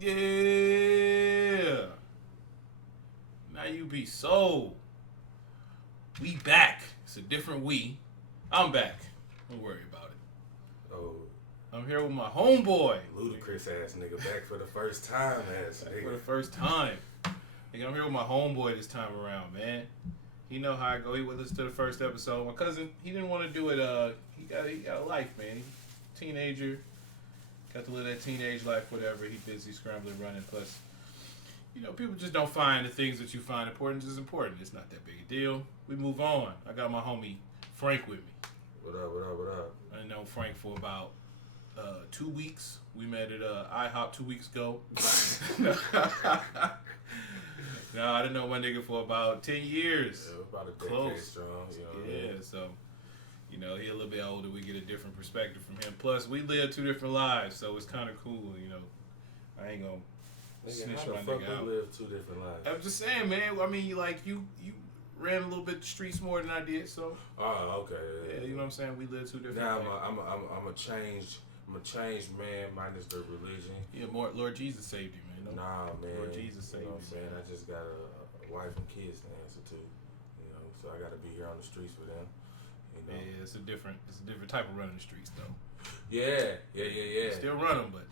Yeah. Now you be so. We back. It's a different we. I'm back. Don't worry about it. Oh, I'm here with my homeboy. ludicrous ass nigga back for the first time ass Back nigga. for the first time. Nigga, I'm here with my homeboy this time around, man. He know how I go. He with us to the first episode. My cousin, he didn't want to do it. He got a life, man. He teenager. Got to live that teenage life, whatever. He busy scrambling, running. Plus, people just don't find the things that you find important as important. It's not that big a deal. We move on. I got my homie Frank with me. What up, what up, what up? I know Frank for about 2 weeks. We met at IHOP 2 weeks ago. No, I didn't know my nigga for about 10 years. Yeah, about a decade Close. strong. You know what I Yeah, mean? so, he a little bit older. We get a different perspective from him. Plus, we live two different lives, so it's kind of cool, I ain't gonna Nigga, snitch how my the fuck nigga out. we live two different lives? I'm just saying, man. I mean, you ran a little bit the streets more than I did, so Oh, okay. yeah, you know what I'm saying. We live two different. Now lives. I'm a changed man minus the religion. Yeah, more Lord Jesus saved you, man. No? Nah, man. Lord Jesus saved you know what you, I'm saying? man. I just got a wife and kids to answer to. So I got to be here on the streets with them. Yeah, it's a different type of running the streets, though. Yeah. Still run them, but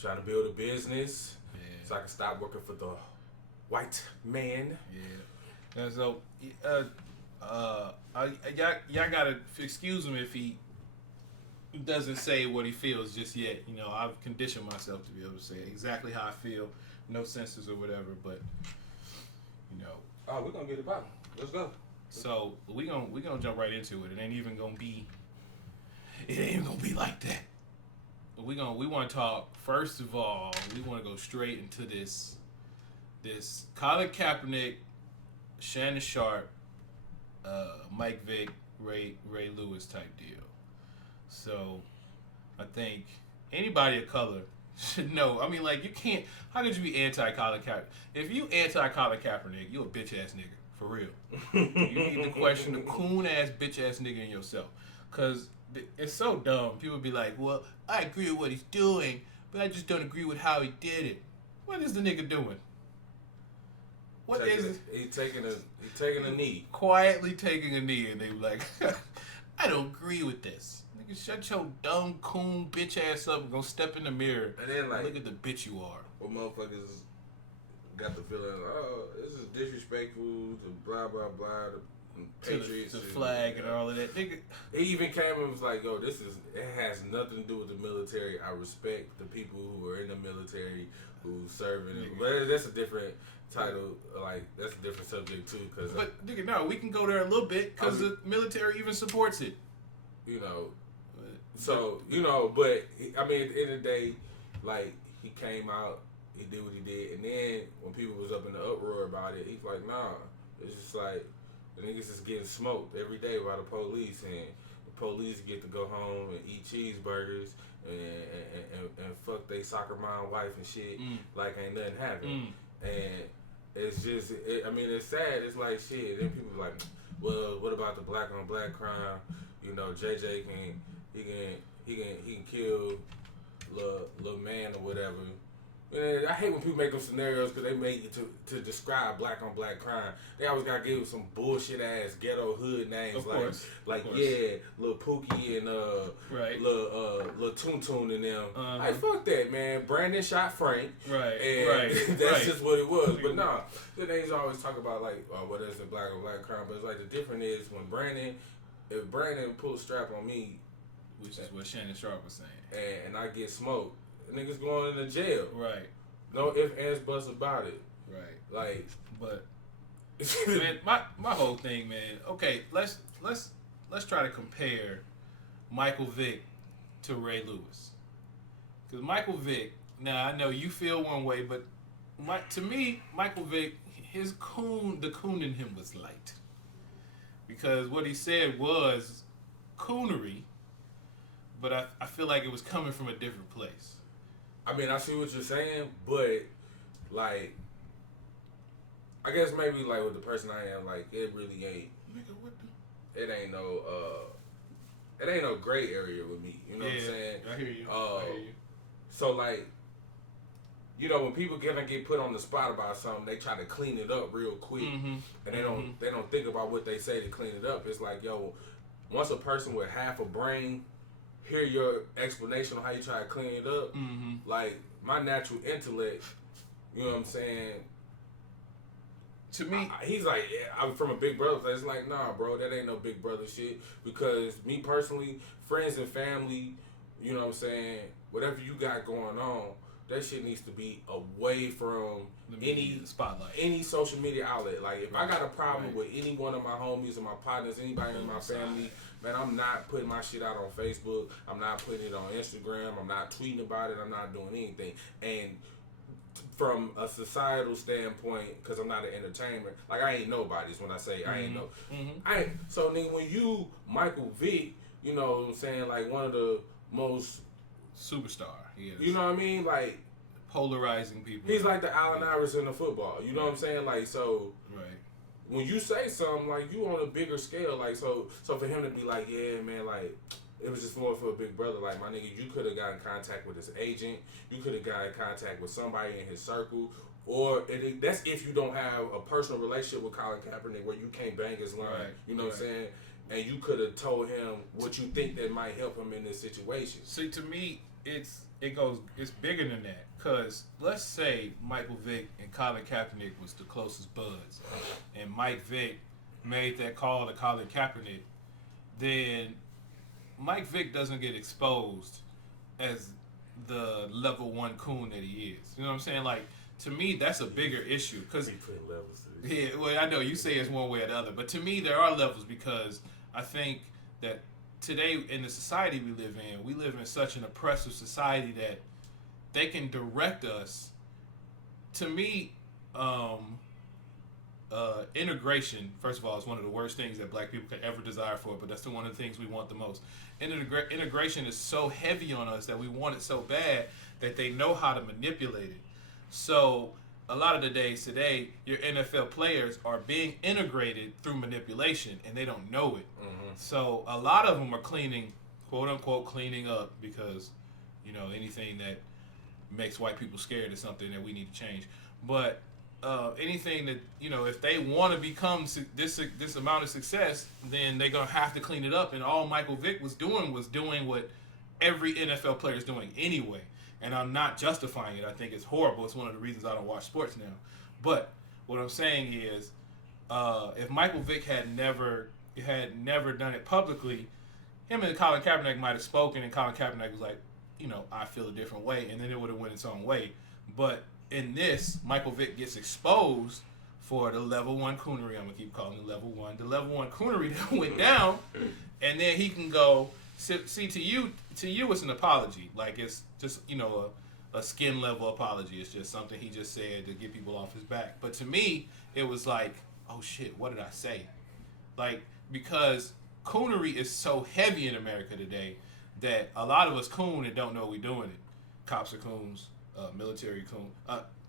Trying to build a business yeah, so I can stop working for the white man. yeah. And so, y'all gotta excuse him if he doesn't say what he feels just yet. I've conditioned myself to be able to say exactly how I feel, no censors or whatever. But Oh, we're gonna get it poppin'. Let's go. so we gonna jump right into it. It ain't even gonna be like that. We want to talk. First of all, we want to go straight into this Colin Kaepernick, Shannon Sharpe, Mike Vick, Ray Lewis type deal. So, I think anybody of color should know. I mean, like, you can't. How could you be anti-Colin Kaepernick? If you anti-Colin Kaepernick, you a bitch ass nigga for real. You need to question the coon ass bitch ass nigga in yourself, cause it's so dumb. People be like, "Well, I agree with what he's doing, but I just don't agree with how he did it." What is the nigga doing? What is it? He taking a knee. Quietly taking a knee, and they be like, "I don't agree with this." Nigga, shut your dumb coon bitch ass up and go step in the mirror And then like, look at the bitch you are. what motherfuckers got the feeling, oh, this is disrespectful to blah blah blah, the Patriots, to the flag and all of that. Nigga, he even came and was like, yo, it has nothing to do with the military. I respect the people who are in the military who serving. But that's a different title. Like, that's a different subject too. But nigga, no, we can go there a little bit because the military even supports it. But I mean, at the end of the day, like, he came out, he did what he did, and then when people was up in the uproar about it, he's like, nah, it's just like, the niggas is getting smoked every day by the police, and the police get to go home and eat cheeseburgers and fuck they soccer mom wife and shit like ain't nothing happened. And it's just, it's sad. It's like shit. Then people like, well, what about the black on black crime? JJ can kill little man or whatever. And I hate when people make them scenarios because they make it to describe black on black crime. They always gotta give some bullshit ass ghetto hood names of course. Yeah, Lil Pookie and right. Lil Toon Toon and them. Hey, fuck that, man. Brandon shot Frank. Right. And right. that's right. just what it was. But nah, the niggas always talk about like, what is the black on black crime? But it's like the difference is if Brandon pull a strap on me, which is what Shannon Sharpe was saying, and I get smoked, the niggas going into jail. Right. No ifs, ands, buts about it. Right. Like, but man, my whole thing, man. Okay, let's try to compare Michael Vick to Ray Lewis, because Michael Vick. Now I know you feel one way, but to me, Michael Vick, the coon in him was light, because what he said was coonery, but I feel like it was coming from a different place. I mean, I see what you're saying, but like, I guess maybe like with the person I am, like, it really ain't. It ain't no gray area with me. You know what I'm saying? I hear you. So like, you know, when people gonna get put on the spot about something, they try to clean it up real quick, and they don't think about what they say to clean it up. It's like, yo, once a person with half a brain hear your explanation on how you try to clean it up, like my natural intellect, you know what I'm saying? To me, he's like, yeah, I'm from a big brother. It's like, nah, bro, that ain't no big brother shit. Because me personally, friends and family, you know what I'm saying? Whatever you got going on, that shit needs to be away from any spotlight, any social media outlet. Like, if I got a problem with any one of my homies or my partners, anybody in my family, man, I'm not putting my shit out on Facebook. I'm not putting it on Instagram. I'm not tweeting about it. I'm not doing anything. And from a societal standpoint, because I'm not an entertainer, like, I ain't nobody's when I say I ain't no. So then when you, Michael Vick, you know what I'm saying, like one of the most superstar, you know what I mean, like polarizing people. He's like the Allen Iverson of football. You know what I'm saying, like, so when you say something, like, you on a bigger scale, like, so for him to be like, yeah, man, like, it was just more for a big brother. Like, my nigga, you could have got in contact with his agent. You could have got in contact with somebody in his circle. Or that's if you don't have a personal relationship with Colin Kaepernick where you can't bang his line. You know what I'm saying? And you could have told him what you think that might help him in this situation. See, to me, it's bigger than that. Because let's say Michael Vick and Colin Kaepernick was the closest buds. And Mike Vick made that call to Colin Kaepernick. Then Mike Vick doesn't get exposed as the level one coon that he is. You know what I'm saying? Like, to me, that's a bigger issue. Cause, well, I know you say it's one way or the other, but to me, there are levels because I think that today in the society we live in such an oppressive society that they can direct us. To me, integration, first of all, is one of the worst things that black people could ever desire for, but that's one of the things we want the most. Integration is so heavy on us that we want it so bad that they know how to manipulate it. So a lot of the days today, your NFL players are being integrated through manipulation, and they don't know it. So a lot of them are cleaning, quote unquote, cleaning up because, you know, anything that makes white people scared is something that we need to change. But anything that, you know, if they want to become this amount of success, then they're gonna have to clean it up. And all Michael Vick was doing what every NFL player is doing anyway. And I'm not justifying it. I think it's horrible. It's one of the reasons I don't watch sports now. But what I'm saying is, if Michael Vick had never done it publicly, him and Colin Kaepernick might have spoken, and Colin Kaepernick was like, you know, I feel a different way, and then it would have went its own way. But in this, Michael Vick gets exposed for the level one coonery. I'm gonna keep calling it level one. The level one coonery that went down, and then he can go. See, to you, it's an apology. Like, it's just, you know, a skin level apology. It's just something he just said to get people off his back. But to me, it was like, oh shit, what did I say? Like, because coonery is so heavy in America today that a lot of us coon and don't know we're doing it. Cops are coons, military coon,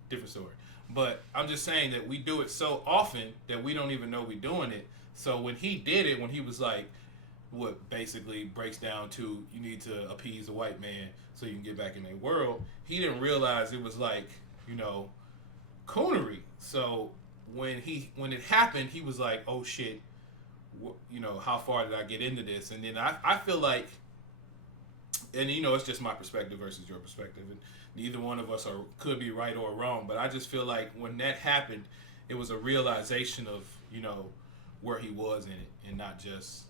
different story. But I'm just saying that we do it so often that we don't even know we're doing it. So when he did it, when he was like, what basically breaks down to you need to appease the white man so you can get back in their world, he didn't realize it was like, you know, coonery. So when it happened, he was like, oh shit, you know, how far did I get into this? And then I feel like, and you know, it's just my perspective versus your perspective, and neither one of us could be right or wrong, but I just feel like when that happened, it was a realization of, you know, where he was in it, and not just.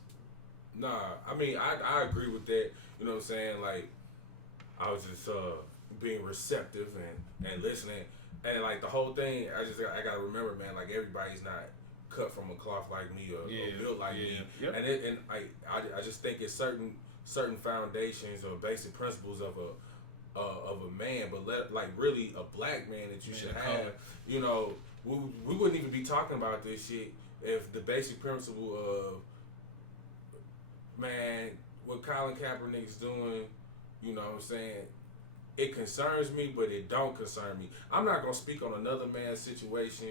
Nah, I mean, I agree with that. You know what I'm saying? Like, I was just being receptive and listening, and like the whole thing, I gotta remember, man. Like, everybody's not cut from a cloth like me or built like me, and I just think it's certain foundations or basic principles of a man, but like really a black man that you should have. You know, we wouldn't even be talking about this shit if the basic principle of, man, what Colin Kaepernick's doing, you know what I'm saying, it concerns me, but it don't concern me. I'm not going to speak on another man's situation.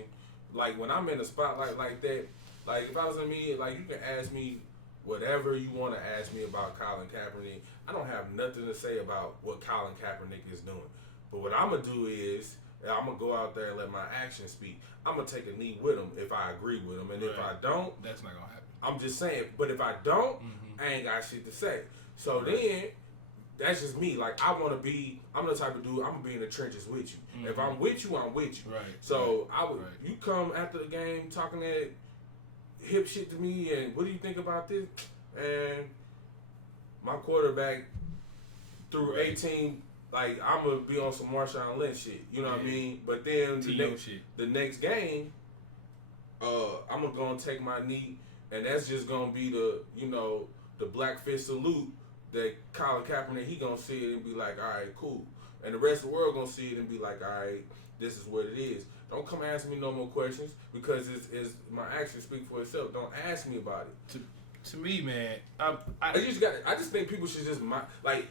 Like, when I'm in a spotlight like that, like, if I was in me, like, you can ask me whatever you want to ask me about Colin Kaepernick. I don't have nothing to say about what Colin Kaepernick is doing. But what I'm gonna do is I'm gonna go out there and let my actions speak. I'm gonna take a knee with him if I agree with him, and if I don't, that's not gonna happen. I'm just saying. But if I don't, I ain't got shit to say. So then, that's just me. Like I'm the type of dude. I'm gonna be in the trenches with you. If I'm with you, I'm with you. Right. So I would. You come after the game talking that hip shit to me, and what do you think about this? And my quarterback through 18. Like, I'm going to be on some Marshawn Lynch shit. You know what I mean? But then the next game, I'm going to go and take my knee, and that's just going to be the black fist salute that Colin Kaepernick, he going to see it and be like, all right, cool. And the rest of the world going to see it and be like, all right, this is what it is. Don't come ask me no more questions because it's my actions speak for itself. Don't ask me about it. To me, man, I just think people should just like.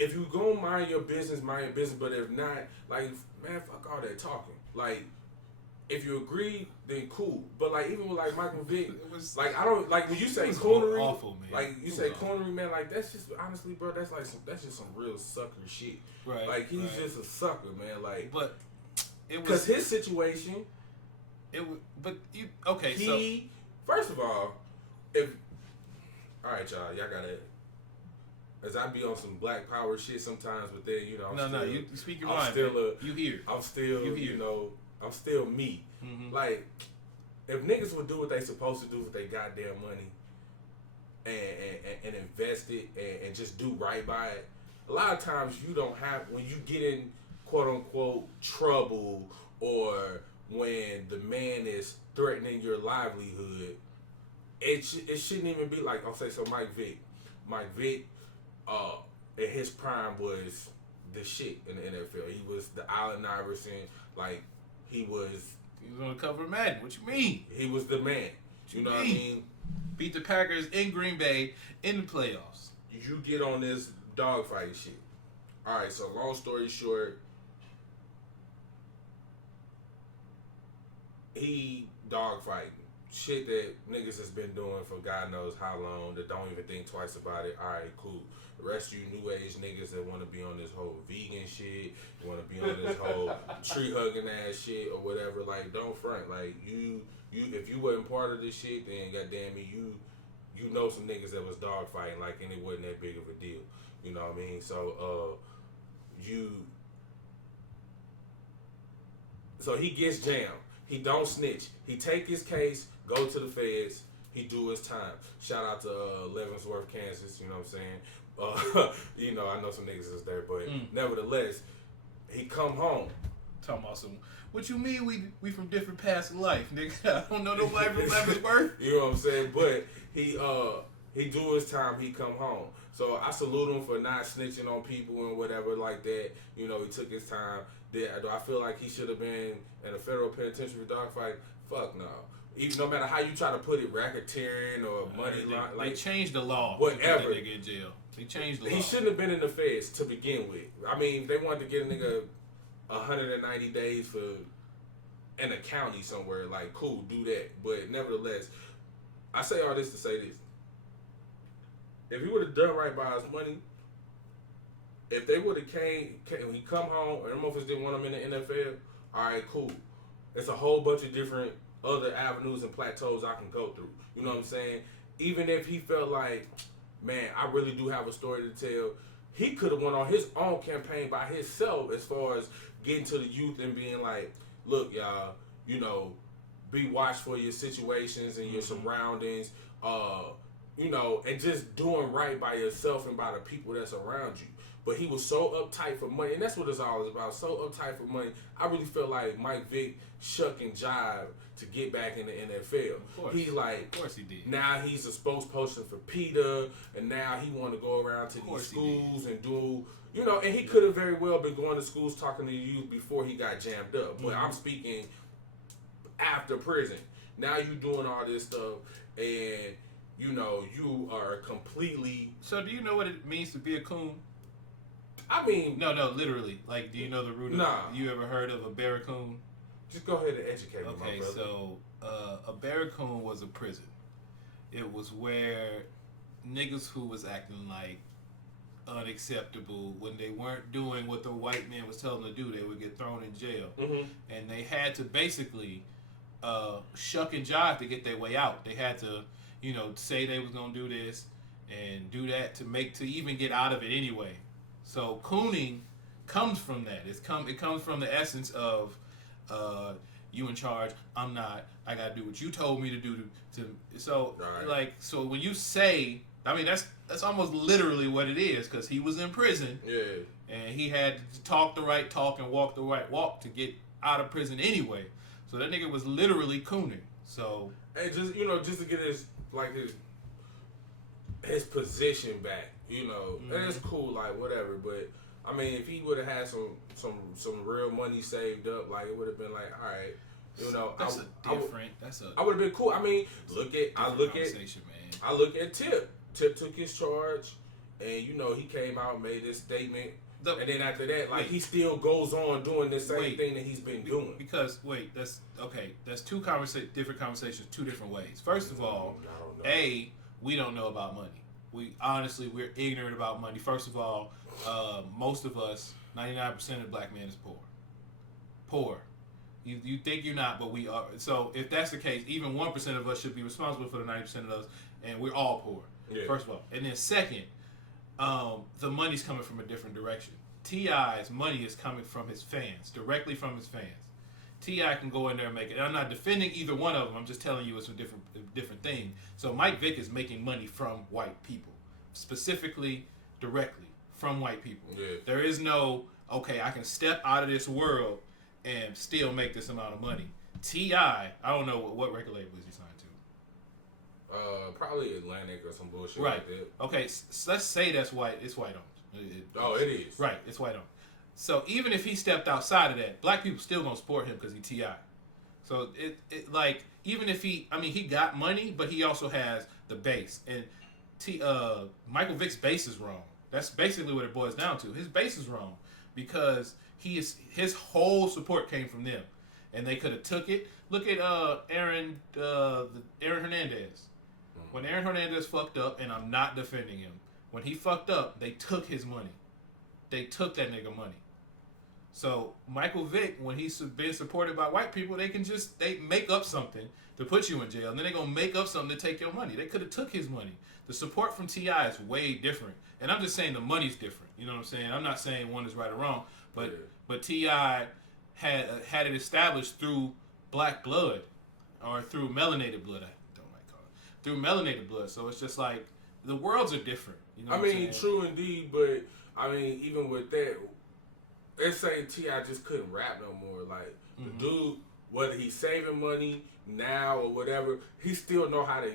If you go mind your business, but if not, like, man, fuck all that talking. Like, if you agree, then cool. But, like, even with, like, Michael Vick, like, I don't, like, when you say coonery, awful, man. Like, you say coonery, man, like, that's just, honestly, bro, that's just some real sucker shit. Right. Like, he's just a sucker, man. Like, but it was. Because his situation. First of all, all right, y'all gotta. As I be on some Black Power shit sometimes, but then you speak your mind. You here? I'm still me. Mm-hmm. Like, if niggas would do what they supposed to do with their goddamn money, and invest it and just do right by it, a lot of times you don't have when you get in quote unquote trouble or when the man is threatening your livelihood. It shouldn't even be like so Mike Vick. In his prime was the shit in the NFL. He was the Allen Iverson. Like he was on the cover of Madden. What you mean? He was the man. You know what I mean? Beat the Packers in Green Bay in the playoffs. You get on this dogfight shit. All right. So long story short, he dogfighting. Shit that niggas has been doing for God knows how long that don't even think twice about it. All right, cool. The rest of you new age niggas that want to be on this whole vegan shit, want to be on this whole tree hugging ass shit or whatever, like don't front. Like you if you wasn't part of this shit, then goddamn me, you know some niggas that was dogfighting like and it wasn't that big of a deal. You know what I mean? So he gets jammed. He don't snitch. He take his case, go to the feds. He do his time. Shout out to Leavenworth, Kansas. You know what I'm saying? I know some niggas is there, but nevertheless, he come home. Talking about some. What you mean we from different paths of life, nigga? I don't know nobody from Leavenworth. You know what I'm saying? But he do his time. He come home. So I salute him for not snitching on people and whatever like that. You know, he took his time. Do I feel like he should have been in a federal penitentiary dogfight? Fuck no. Even no matter how you try to put it, racketeering or money laundering. Like, they changed the law. Whatever. To put that nigga in jail. They changed the law. He shouldn't have been in the feds to begin with. I mean, if they wanted to get a nigga 190 days for in a county somewhere, like, cool, do that. But nevertheless, I say all this to say this. If he would have done right by his money, if they would have came when he come home, and them motherfuckers didn't want him in the NFL, all right, cool. It's a whole bunch of different other avenues and plateaus I can go through. You know what I'm saying? Even if he felt like, man, I really do have a story to tell, he could have went on his own campaign by himself as far as getting to the youth and being like, look, y'all, be watched for your situations and your surroundings, and just doing right by yourself and by the people that's around you. But he was so uptight for money, and that's what it's all about. So uptight for money. I really feel like Mike Vick shuck and jive to get back in the NFL. Of course. Of course he did. Now he's a spokesperson for PETA, and now he want to go around to these schools and do, and he could have very well been going to schools talking to the youth before he got jammed up. But I'm speaking after prison. Now you doing all this stuff, and you are completely. So do you know what it means to be a coon? I mean... No, literally. Like, do you know the root of... Nah. You ever heard of a barracoon? Just go ahead and educate me, my brother. Okay, so a barracoon was a prison. It was where niggas who was acting like unacceptable. When they weren't doing what the white man was telling them to do, they would get thrown in jail. And they had to basically shuck and jive to get their way out. They had to, say they was gonna do this and do that to even get out of it anyway. So cooning comes from that. It comes from the essence of you in charge, I'm not. I gotta do what you told me to do. So when you say, I mean that's almost literally what it is, because he was in prison. Yeah. And he had to talk the right talk and walk the right walk to get out of prison anyway. So that nigga was literally cooning. So and just to get his position back, and it's cool, like whatever. But I mean, if he would have had some real money saved up, like it would have been like, all right, I would have been cool. I mean, I look at Tip. Tip took his charge, and he came out and made this statement. And then after that, he still goes on doing the same thing that he's been doing. Because that's two different conversations, two different ways. First of all, we don't know about money. We're ignorant about money. First of all, most of us, 99% of the black man is poor. You think you're not, but we are. So if that's the case, even 1% of us should be responsible for the 90% of us, and we're all poor. Yeah. First of all, and then second, the money's coming from a different direction. T.I.'s money is coming from his fans, directly from his fans. T.I. can go in there and make it. And I'm not defending either one of them. I'm just telling you it's a different thing. So Mike Vick is making money from white people, specifically, directly from white people. Yeah. There is no, I can step out of this world and still make this amount of money. T.I., I don't know what record label is he signed to. Probably Atlantic or some bullshit right. like that. Okay, let's say that's white. It's white owned. It is. Right, it's white owned. So even if he stepped outside of that, black people still gonna support him because he T.I. So even if he got money, but he also has the base. And Michael Vick's base is wrong. That's basically what it boils down to. His base is wrong because his whole support came from them, and they could have took it. Look at Aaron Hernandez. When Aaron Hernandez fucked up, and I'm not defending him, when he fucked up, they took his money. They took that nigga money. So Michael Vick, when he's been supported by white people, they make up something to put you in jail, and then they're gonna make up something to take your money. They could have took his money. The support from T.I. is way different, and I'm just saying the money's different. You know what I'm saying? I'm not saying one is right or wrong, but T.I. had it established through black blood or through melanated blood. I don't like calling it through melanated blood. So it's just like the worlds are different. You know what I'm saying? True indeed, but even with that, let's say T.I. just couldn't rap no more. Like the dude, whether he's saving money now or whatever, he still know how to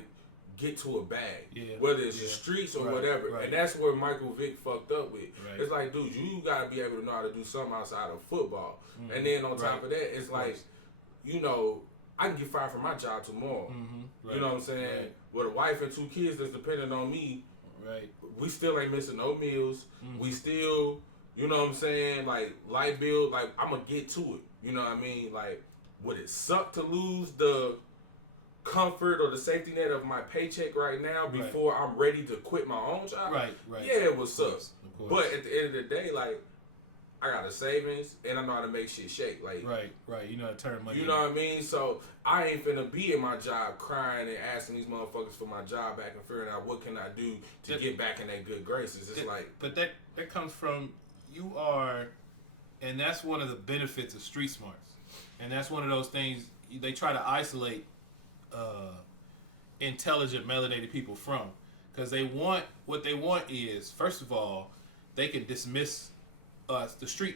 get to a bag. Yeah. Whether it's the streets or whatever. Right. And that's where Michael Vick fucked up with. Right. It's like, dude, you gotta be able to know how to do something outside of football. And then on top of that, it's like, I can get fired from my job tomorrow. Right. You know what I'm saying? Right. With a wife and 2 kids that's dependent on me. Right. We still ain't missing no meals. We still, you know what I'm saying? Like, light bill, like, I'm gonna get to it. You know what I mean? Like, would it suck to lose the comfort or the safety net of my paycheck right now before I'm ready to quit my own job? Right. Yeah, it would suck. But at the end of the day, like, I got a savings and I know how to make shit shake. Like, right. You know how to turn money. You know what I mean? So I ain't finna be in my job crying and asking these motherfuckers for my job back and figuring out what can I do to get back in their good graces. It's but that comes from you are, and that's one of the benefits of street smarts, and that's one of those things they try to isolate intelligent melanated people from, because what they want is, first of all, they can dismiss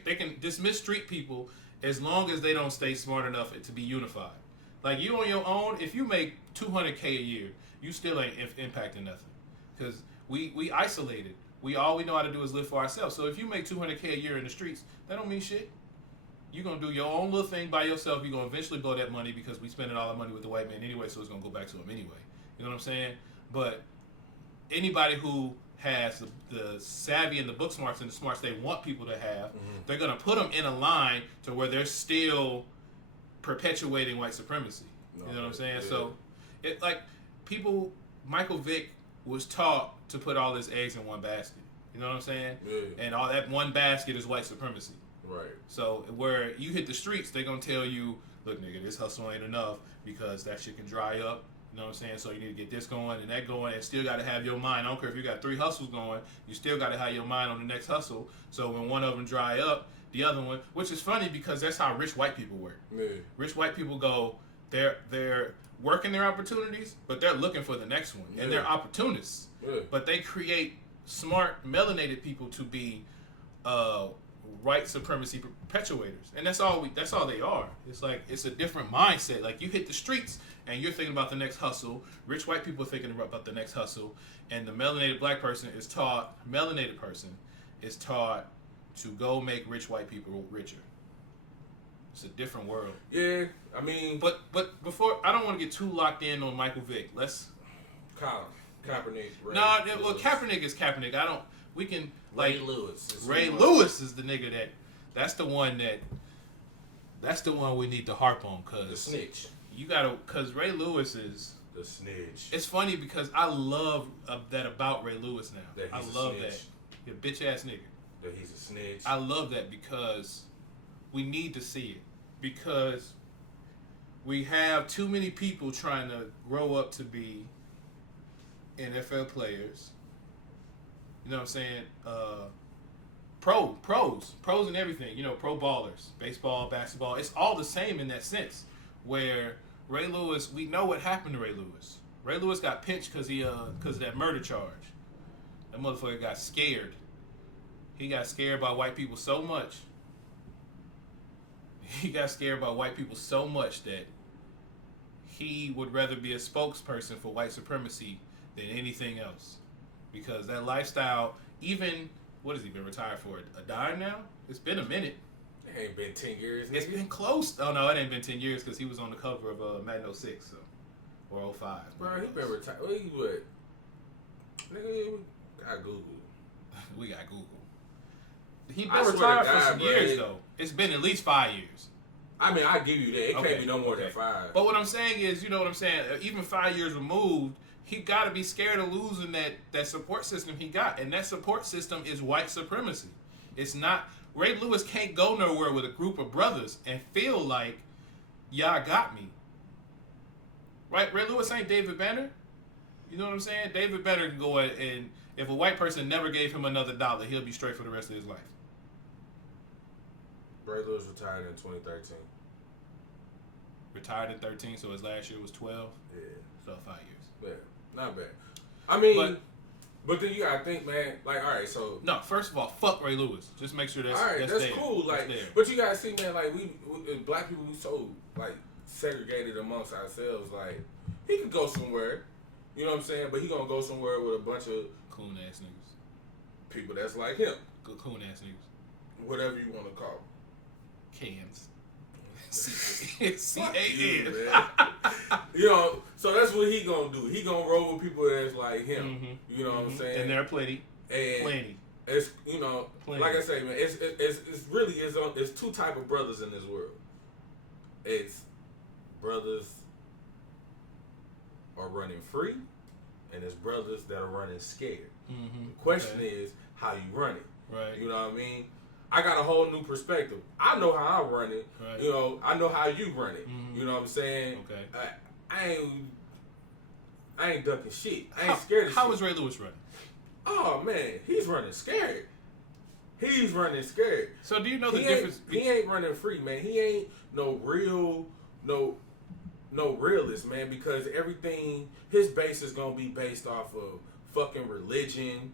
they can dismiss street people as long as they don't stay smart enough to be unified. Like, you on your own, if you make $200K a year, you still ain't impacting nothing, because we isolated. All we know how to do is live for ourselves. So if you make $200K a year in the streets, that don't mean shit. You're going to do your own little thing by yourself. You're going to eventually blow that money because we spending all the money with the white man anyway, so it's going to go back to him anyway. You know what I'm saying? But anybody who has the savvy and the book smarts and the smarts they want people to have, they're going to put them in a line to where they're still perpetuating white supremacy. You know what I'm saying? Yeah. So, Michael Vick was taught to put all his eggs in one basket. You know what I'm saying? Yeah. And all that one basket is white supremacy. Right. So where you hit the streets, they're gonna tell you, look, nigga, this hustle ain't enough because that shit can dry up. You know what I'm saying? So you need to get this going and that going, and still got to have your mind. I don't care if you got 3 hustles going, you still got to have your mind on the next hustle. So when one of them dry up, the other one, which is funny because that's how rich white people work. Yeah. Rich white people go, they're working their opportunities, but they're looking for the next one, and they're opportunists. Yeah. But they create smart melanated people to be white supremacy perpetuators, and that's all they are. It's like it's a different mindset. Like you hit the streets and you're thinking about the next hustle. Rich white people are thinking about the next hustle, and the melanated person is taught to go make rich white people richer. It's a different world. Yeah, I mean, but before, I don't want to get too locked in on Michael Vick. Let's Kaepernick. Well, Kaepernick is Kaepernick. We can like Ray Lewis. Ray Lewis is the nigga that's the one we need to harp on, cause the snitch. Cause Ray Lewis is the snitch. It's funny because I love that about Ray Lewis now. I love that. He's a bitch ass nigga. That he's a snitch. I love that because we need to see it. Because we have too many people trying to grow up to be NFL players. You know what I'm saying? Pros and everything. You know, pro ballers, baseball, basketball. It's all the same in that sense. Where Ray Lewis, we know what happened to Ray Lewis. Ray Lewis got pinched because of that murder charge. That motherfucker got scared. He got scared by white people so much. That he would rather be a spokesperson for white supremacy than anything else. Because that lifestyle, even, what has he been retired for? A dime now? It's been a minute. It ain't been 10 years. It's been close. Oh, no, it ain't been 10 years because he was on the cover of Madden 06 so, or 05. Bro, he been retired. What you what? Nigga, we got Google. We got Google. He been retired for some years, bro. though. It's been at least 5 years. I mean, I give you that. It can't be no more than 5. But what I'm saying is, you know what I'm saying? Even 5 years removed, he got to be scared of losing that support system he got. And that support system is white supremacy. It's not... Ray Lewis can't go nowhere with a group of brothers and feel like, y'all got me. Right? Ray Lewis ain't David Banner. You know what I'm saying? David Banner can go and if a white person never gave him another $1, he'll be straight for the rest of his life. Ray Lewis retired in 2013. Retired in 13, so his last year was 12. Yeah. So 5 years. Yeah, not bad. I mean, but then you gotta think, man. Like, all right, so no. First of all, fuck Ray Lewis. Just make sure that's all right. That's cool. Like, but you gotta see, man. Like, we black people, we so like segregated amongst ourselves. Like, he could go somewhere. You know what I'm saying? But he gonna go somewhere with a bunch of coon ass niggas. People that's like him. Good coon ass niggas. Whatever you want to call them. Cans. C-A-N. You know, so that's what he gonna do. He gonna roll with people that's like him. Mm-hmm. You know what I'm saying? And there are plenty. Plenty. It's, you know, plenty. Like I say, man, it's really it's two type of brothers in this world. It's brothers are running free, and it's brothers that are running scared. Mm-hmm. The question is how you run it. Right. You know what I mean? I got a whole new perspective. I know how I run it. Right. You know, I know how you run it. Mm-hmm. You know what I'm saying? Okay. I ain't ducking shit. I ain't scared of shit. How is Ray Lewis running? Oh man, he's running scared. He's running scared. So do you know the difference? He ain't running free, man. He ain't no realist, man, because everything, his base is gonna be based off of fucking religion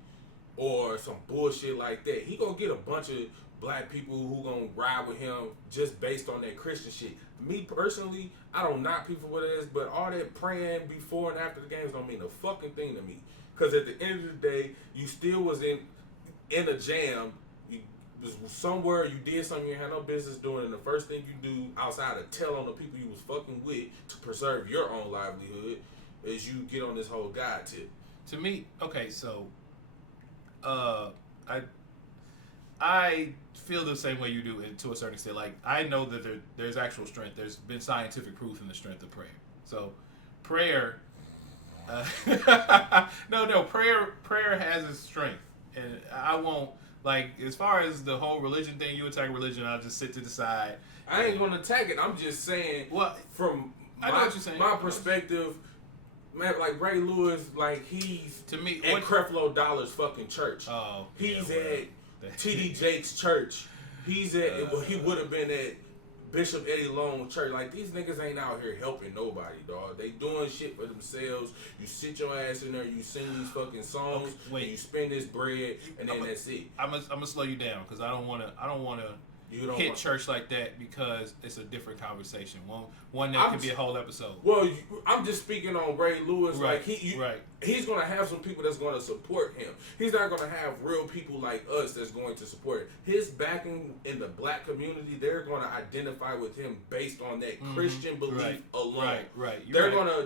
or some bullshit like that. He gonna get a bunch of black people who gonna ride with him just based on that Christian shit. Me personally, I don't knock people for this, but all that praying before and after the games don't mean a fucking thing to me. Cause at the end of the day, you still was in a jam. You was somewhere, you did something you had no business doing, and the first thing you do outside of tell on the people you was fucking with to preserve your own livelihood is you get on this whole God tip. To me, okay, so I feel the same way you do to a certain extent. Like, I know that there's actual strength. There's been scientific proof in the strength of prayer. So, prayer, prayer has its strength. and I won't like as far as the whole religion thing. You attack religion, I'll just sit to the side. I ain't gonna attack it. I'm just saying. Well, from I know what you're saying. my perspective, man, like Ray Lewis, like he's to me at Creflo Dollar's fucking church. Oh, he's at T.D. Jakes' church. He's at well, he would have been at Bishop Eddie Long church. Like these niggas ain't out here helping nobody, dog. They doing shit for themselves. You sit your ass in there, you sing these fucking songs, and you spend this bread, and then that's it. I'm gonna slow you down because I don't wanna hit church like that because it's a different conversation. One that could be a whole episode. Well, I'm just speaking on Ray Lewis. Right. Like he's gonna have some people that's gonna support him. He's not gonna have real people like us that's going to support him. His backing in the black community, they're gonna identify with him based on that Christian belief alone. Right. They're gonna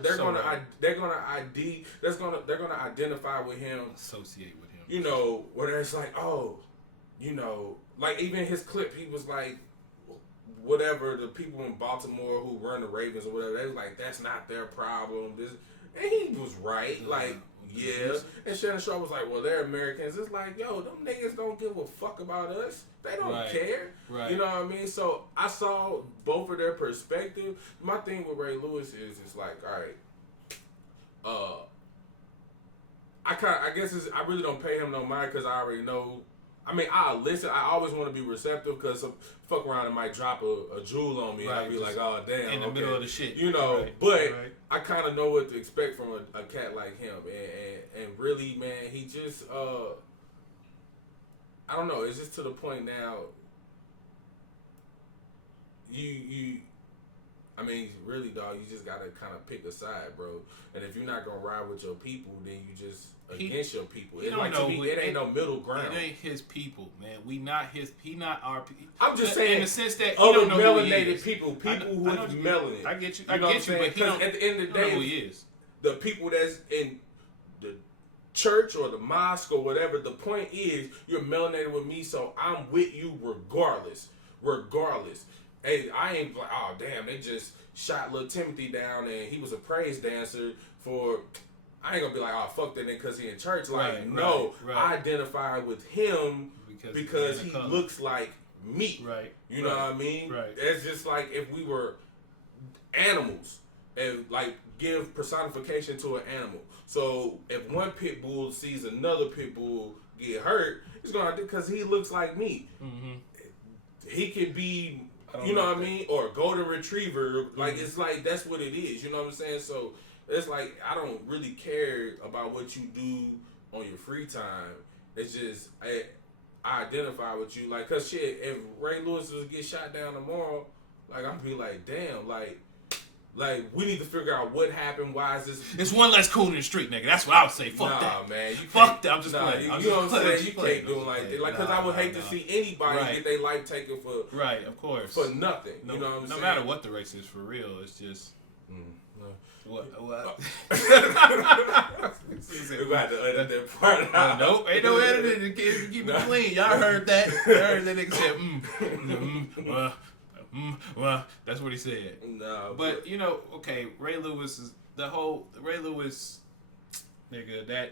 identify with him. Associate with him. You know, where it's like, oh, you know. Like, even his clip, he was like, whatever, the people in Baltimore who run the Ravens or whatever, they was like, that's not their problem. And he was right. Like, yeah. And Shannon Sharpe was like, well, they're Americans. It's like, yo, them niggas don't give a fuck about us. They don't care. Right. You know what I mean? So, I saw both of their perspectives. My thing with Ray Lewis is, it's like, all right, I guess I really don't pay him no mind because I already know. I mean, I'll listen. I always want to be receptive because fuck around and might drop a jewel on me. And I'll be like, oh, damn. In the middle of the shit. You know, but I kind of know what to expect from a cat like him. And really, man, he just, I don't know. It's just to the point now, I mean, really, dog, you just got to kind of pick a side, bro. And if you're not going to ride with your people, then you just against your people. It ain't no middle ground. It ain't his people, man. He not our people. I'm just saying, in the sense that he other don't know melanated people with melanin. I get you, but at the end of the day, who he is. The people that's in the church or the mosque or whatever, the point is, you're melanated with me, so I'm with you regardless. Hey, I ain't like, oh damn, they just shot little Timothy down and he was a praise dancer for. I ain't gonna be like, oh fuck that nigga because he in church. Like, I identify with him because he looks like me. Right. You know what I mean? Right. It's just like if we were animals and like give personification to an animal. So if one pit bull sees another pit bull get hurt, he's gonna because he looks like me. Mm-hmm. He could be. You know what I mean? Or a golden retriever. Like, it's like, that's what it is. You know what I'm saying? So, it's like, I don't really care about what you do on your free time. It's just, I identify with you. Like, because shit, if Ray Lewis was to get shot down tomorrow, like, I'm be like, damn, like, we need to figure out what happened. Why is this? It's one less cool in the street, nigga. That's what I would say. Fuck that. Man. Fuck that. I'm just playing. You know what I'm saying? You can't do like that. Like, because I would hate to see anybody get their life taken for. Right, of course. For nothing. You know what I'm saying? No matter what the race is, for real, it's just. What? We're going to have to edit that part out. Nope, ain't no editing. Keep it clean. Y'all heard that. Y'all heard that nigga said, well, that's what he said. No, but you know, okay, Ray Lewis is Ray Lewis, nigga.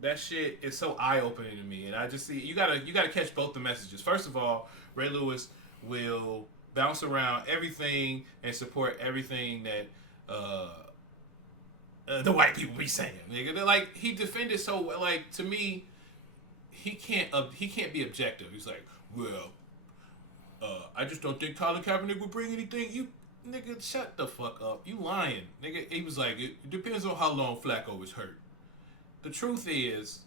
That shit is so eye opening to me, and I just see you gotta catch both the messages. First of all, Ray Lewis will bounce around everything and support everything that the white people be saying, nigga. They're like he defended so well. Like to me, he can't be objective. He's like, well. I just don't think Colin Kaepernick would bring anything. You, nigga, shut the fuck up. You lying. Nigga, he was like, it depends on how long Flacco was hurt. The truth is,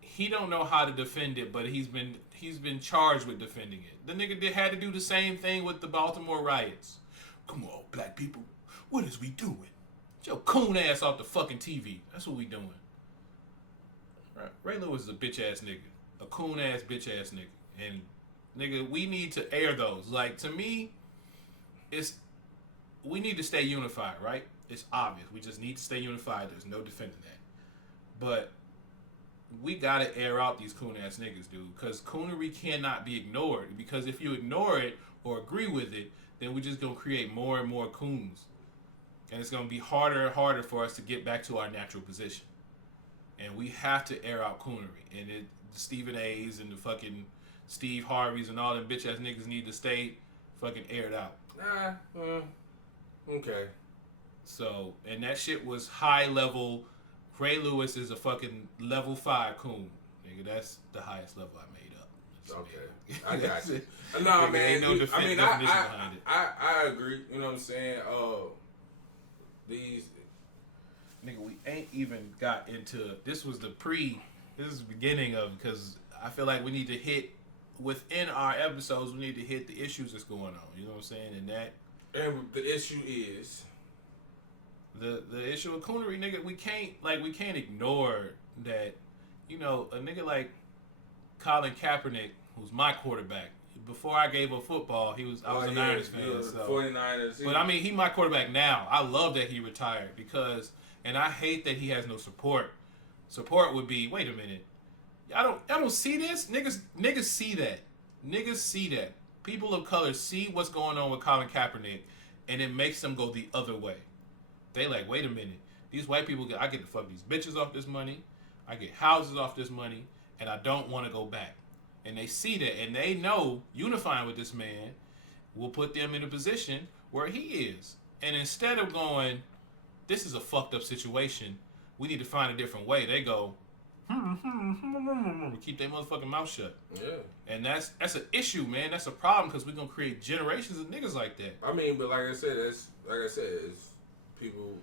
he don't know how to defend it, but he's been charged with defending it. The nigga had to do the same thing with the Baltimore riots. Come on, black people. What is we doing? Get your coon ass off the fucking TV. That's what we doing. Right. Ray Lewis is a bitch ass nigga. A coon ass bitch ass nigga. And nigga, we need to air those. Like to me, we need to stay unified, right? It's obvious. We just need to stay unified. There's no defending that. But we gotta air out these coon ass niggas, dude. Because coonery cannot be ignored. Because if you ignore it or agree with it, then we're just gonna create more and more coons. And it's gonna be harder and harder for us to get back to our natural position. and we have to air out coonery. And the Stephen A's and the fucking Steve Harveys and all them bitch ass niggas need to stay fucking aired out. Okay. So, and that shit was high level. Ray Lewis is a fucking level 5 coon. Nigga, that's the highest level I made up. Okay. I got you. No, man. I agree. You know what I'm saying? These... Nigga, we ain't even got into... This is the beginning of... Because I feel like we need to hit... Within our episodes, we need to hit the issues that's going on. You know what I'm saying? And the issue is... The issue of coonery, nigga, we can't ignore that, you know, a nigga like Colin Kaepernick, who's my quarterback. Before I gave up football, I was a Niners fan. So. 49ers. But I mean, he my quarterback now. I love that he retired because, and I hate that he has no support. Support would be, wait a minute, I don't see this. Niggas see that. Niggas see that. People of color see what's going on with Colin Kaepernick, and it makes them go the other way. They like, wait a minute. These white people, I get to fuck these bitches off this money. I get houses off this money. And I don't want to go back. And they see that. And they know unifying with this man will put them in a position where he is. And instead of going, this is a fucked up situation. We need to find a different way. They go, keep their motherfucking mouth shut. Yeah. And that's an issue, man. That's a problem because we're going to create generations of niggas like that. I mean, but like I said, it's people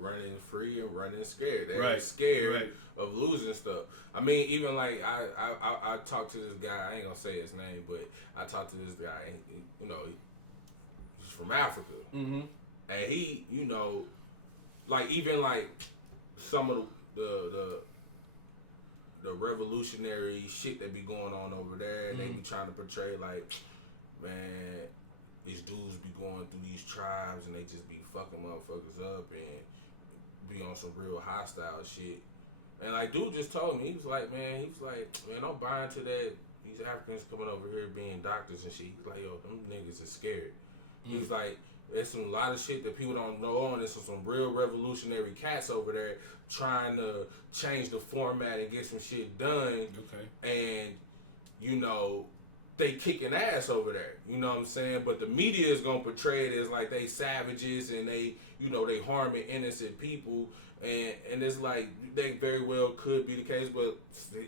running free and running scared. They're scared of losing stuff. I mean, even like I talked to this guy. I ain't gonna say his name, but I talked to this guy. And you know, he's from Africa, and he, you know, like even like some of the revolutionary shit that be going on over there, and they be trying to portray like, man, these dudes be going through these tribes and they just be fucking motherfuckers up and be on some real hostile shit. And like, dude just told me, he was like, man, don't buy into that. These Africans coming over here being doctors and shit. He's like, yo, them niggas is scared. He's like, there's a lot of shit that people don't know on. There's some real revolutionary cats over there trying to change the format and get some shit done. Okay. And, you know, they kicking ass over there. You know what I'm saying? But the media is going to portray it as like they savages and they, you know, they harming innocent people. And it's like, they very well could be the case, but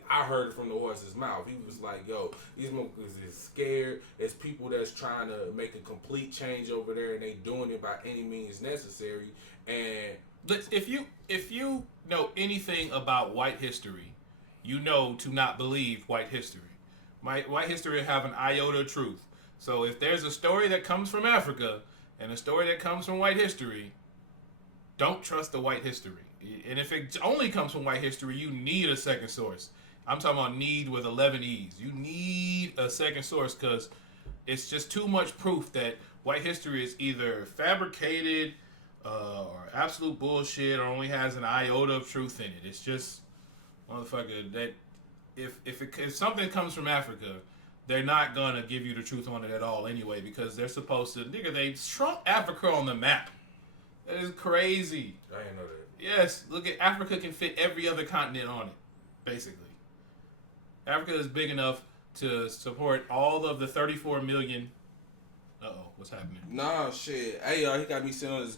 I heard it from the horse's mouth. He was like, yo, these motherfuckers is scared. It's people that's trying to make a complete change over there, and they doing it by any means necessary. And if you know anything about white history, you know to not believe white history. White history have an iota of truth. So if there's a story that comes from Africa and a story that comes from white history, don't trust the white history. And if it only comes from white history, you need a second source. I'm talking about need with 11 E's. You need a second source because it's just too much proof that white history is either fabricated or absolute bullshit or only has an iota of truth in it. It's just, motherfucker, that if something comes from Africa, they're not going to give you the truth on it at all anyway because they're supposed to, nigga, they shrunk Africa on the map. That is crazy. I didn't know that. Yes, look at Africa can fit every other continent on it, basically. Africa is big enough to support all of the 34 million. Uh-oh, what's happening? Nah, shit. Hey, he got me sitting on this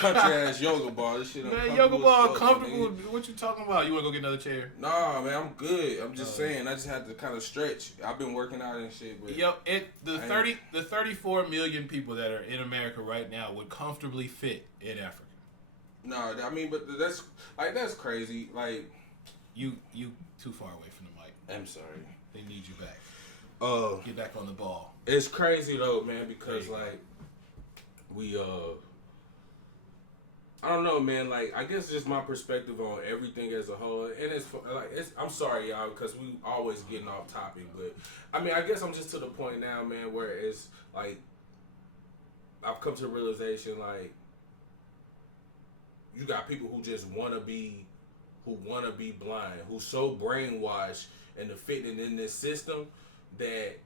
country ass yoga ball. This shit man, yoga ball comfortable. What you talking about? You want to go get another chair? Nah, man, I'm good. I'm just saying. I just had to kind of stretch. I've been working out and shit. But the 34 million people that are in America right now would comfortably fit in Africa. No, I mean, but that's crazy. Like, you too far away from the mic. I'm sorry. They need you back. Get back on the ball. It's crazy though, man, because like we I don't know, man. Like, I guess just my perspective on everything as a whole, and I'm sorry, y'all, because we always getting off topic, but I mean, I guess I'm just to the point now, man, where it's like I've come to the realization, like, you got people who just want to be blind, who's so brainwashed into fitting in this system that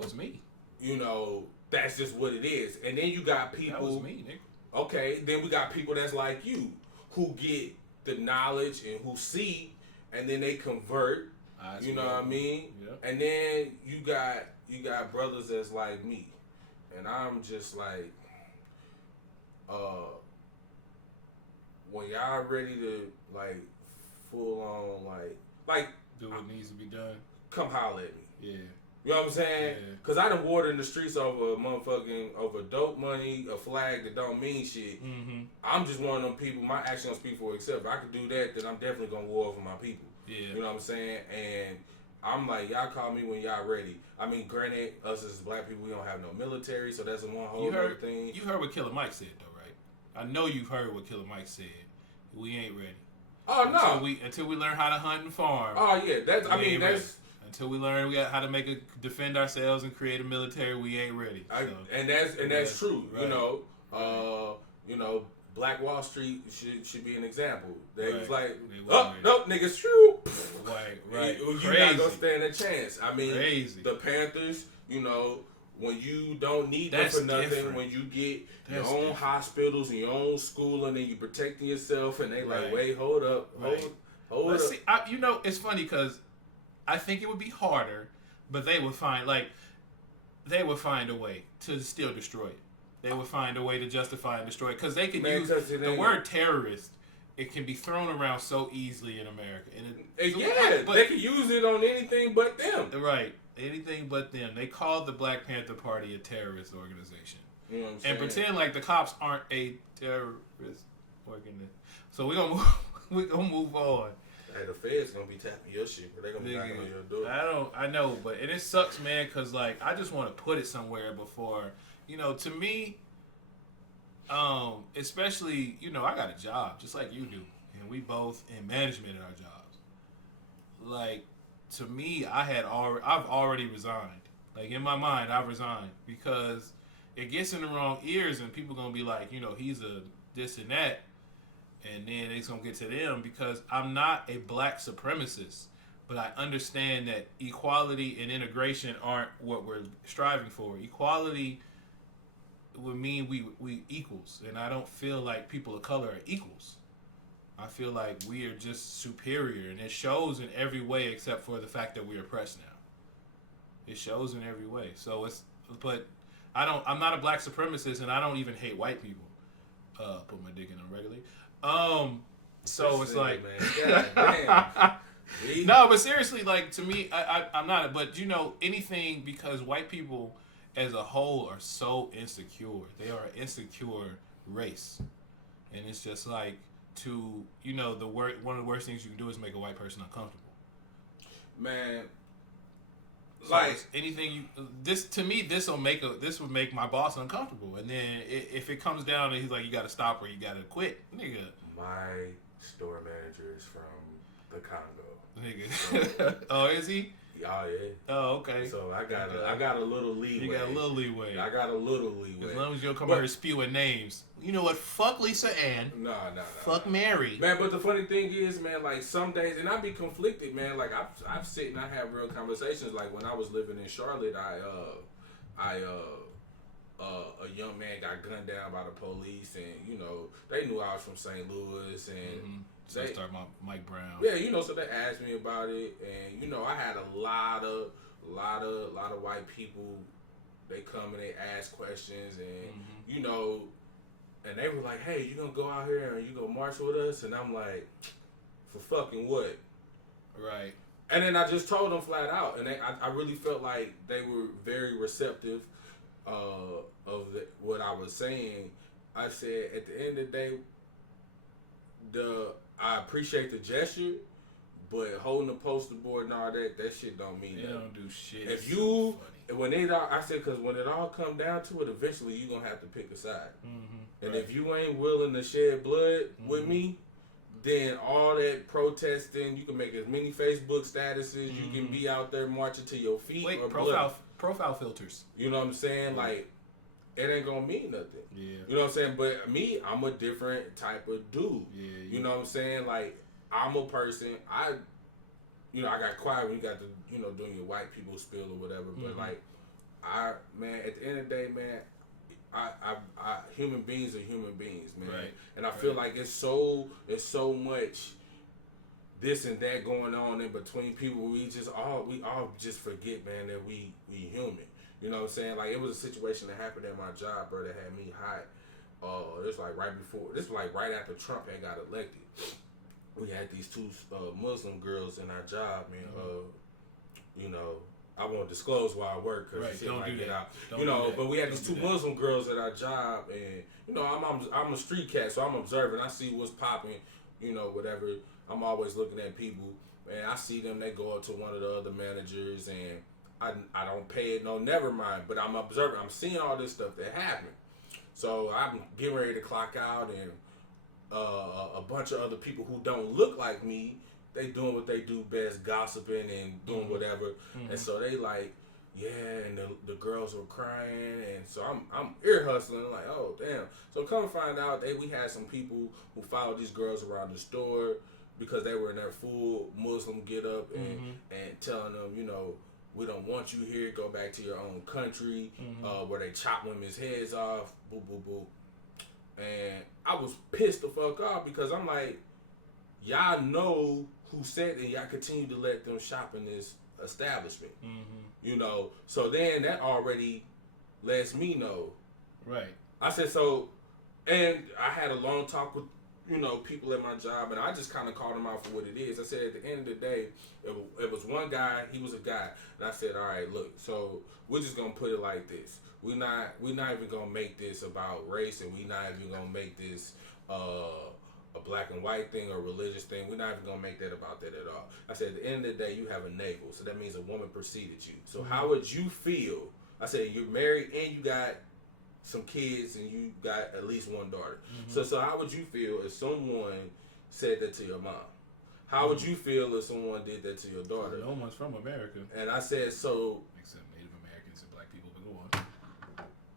was me. You know, that's just what it is. And then you got people. That was me, nigga. Okay, then we got people that's like you, who get the knowledge and who see and then they convert. You know what I mean? Yeah. And then you got brothers that's like me, and I'm just like, when y'all ready to like full on like do what needs to be done, come holler at me. Yeah. You know what I'm saying? Yeah. Cause I done water in the streets over dope money, a flag that don't mean shit. Mm-hmm. I'm just one of them people. My action don't speak for itself. If I could do that, then I'm definitely gonna war over my people. Yeah. You know what I'm saying? And I'm like, y'all call me when y'all ready. I mean, granted, us as black people, we don't have no military, so that's one whole other thing. You heard what Killer Mike said, though, right? I know you've heard what Killer Mike said. We ain't ready. Oh no! Until we learn how to hunt and farm. Oh yeah, that's. Until we learn how to defend ourselves and create a military, we ain't ready. So. And that's true. Right. You know, Black Wall Street should be an example. They was like, oh no, niggas, shoo. Right. You're not gonna stand a chance. I mean, crazy. The Panthers, you know, when you don't need them for nothing, different. When you get your own hospitals and your own schooling, and you protecting yourself, and they like, wait, hold up, hold up. See, it's funny because I think it would be harder, but they would find a way to still destroy it. They would find a way to justify and destroy it because they can use the word terrorist. It can be thrown around so easily in America, but they can use it on anything but them. Right, anything but them. They called the Black Panther Party a terrorist organization, you know what I'm saying? And pretend like the cops aren't a terrorist organization. So we're gonna move on. Hey, the feds gonna be tapping your shit, but they gonna be knocking on your door. I know, but it sucks, man, because like I just want to put it somewhere before, to me, especially, I got a job just like you do, and we both in management at our jobs. Like, to me, I've already resigned. Like, in my mind, I've resigned because it gets in the wrong ears, and people gonna be like, he's a this and that. And then it's going to get to them because I'm not a black supremacist, but I understand that equality and integration aren't what we're striving for. Equality would mean we equals, and I don't feel like people of color are equals. I feel like we are just superior, and it shows in every way except for the fact that we're oppressed now. It shows in every way. But I'm not a black supremacist, and I don't even hate white people. Put my dick in them regularly. So it's like, no, but seriously, like, to me, I'm not, but anything, because white people as a whole are so insecure. They are an insecure race. And it's just like one of the worst things you can do is make a white person uncomfortable. Man. So like anything this would make my boss uncomfortable, and then if it comes down and he's like, you got to stop or you got to quit, nigga. My store manager is from the Congo, nigga. Oh, is he? Oh yeah. Oh, okay. So I got a little leeway. You got a little leeway. I got a little leeway. As long as you don't come here spewing names. You know what? Fuck Lisa Ann. No. Fuck Mary. Man, but the funny thing is, man, like some days, and I be conflicted, man. Like I've sit and I have real conversations. Like when I was living in Charlotte, a young man got gunned down by the police, and they knew I was from St. Louis, and so they started my Mike Brown. Yeah, so they asked me about it, and I had a lot of white people. They come and they ask questions, and and they were like, "Hey, you gonna go out here and you gonna march with us?" And I'm like, "For fucking what?" Right. And then I just told them flat out, and I really felt like they were very receptive of what I was saying. I said, at the end of the day, I appreciate the gesture, but holding the poster board and all that shit don't mean nothing. It don't do shit. When it all come down to it, eventually you gonna have to pick a side. Mm-hmm. And if you ain't willing to shed blood with me, then all that protesting, you can make as many Facebook statuses, you can be out there marching to your feet. Wait, or profile filters. You know what I'm saying? Like, it ain't gonna mean nothing. Yeah. You know what I'm saying? But me, I'm a different type of dude. Yeah. You know what I'm saying? Like, I'm a person, I got quiet when you got to, doing your white people spill or whatever. But like, at the end of the day, man, I human beings are human beings, man. Right. And I feel like it's so much this and that going on in between people. We all just forget, man, that we human. You know what I'm saying? Like, it was a situation that happened at my job, bro, that had me hot. This was like right after Trump had got elected. We had these two Muslim girls in our job, man. You know, I won't disclose where I work because right. shit Don't might do get that. out. Don't you know, do that. but we had Don't these do two that. Muslim girls at our job, and you know, I'm a street cat, so I'm observing. I see what's popping, you know, whatever. I'm always looking at people, and I see them. They go up to one of the other managers, and I don't pay it no never mind, but I'm observing. I'm seeing all this stuff that happened. So I'm getting ready to clock out, and a bunch of other people who don't look like me, they doing what they do best, gossiping and doing whatever. And so they like, yeah, and the girls were crying, and so I'm ear hustling, like, oh damn. So come find out, we had some people who followed these girls around the store because they were in their full Muslim get up and telling them, you know, we don't want you here. Go back to your own country, where they chop women's heads off. Boo, boo, boo. And I was pissed the fuck off because I'm like, y'all know who said it. Y'all continue to let them shop in this establishment. You know, so then that already lets me know. Right. I said, so, and I had a long talk with, you know, people at my job, and I just kind of called him out for what it is. I said, at the end of the day, it was one guy, he was a guy, and I said, all right, look, so we're just gonna put it like this. We're not even gonna make this about race, and we're not even gonna make this a black and white thing or religious thing. We're not even gonna make that about that at all. I said, at the end of the day, you have a navel, so that means a woman preceded you. So how would you feel? I said, you're married and you got some kids and you got at least one daughter. So how would you feel if someone said that to your mom? How would you feel if someone did that to your daughter? No one's from America. And I said, so... Except Native Americans and black people, but go on.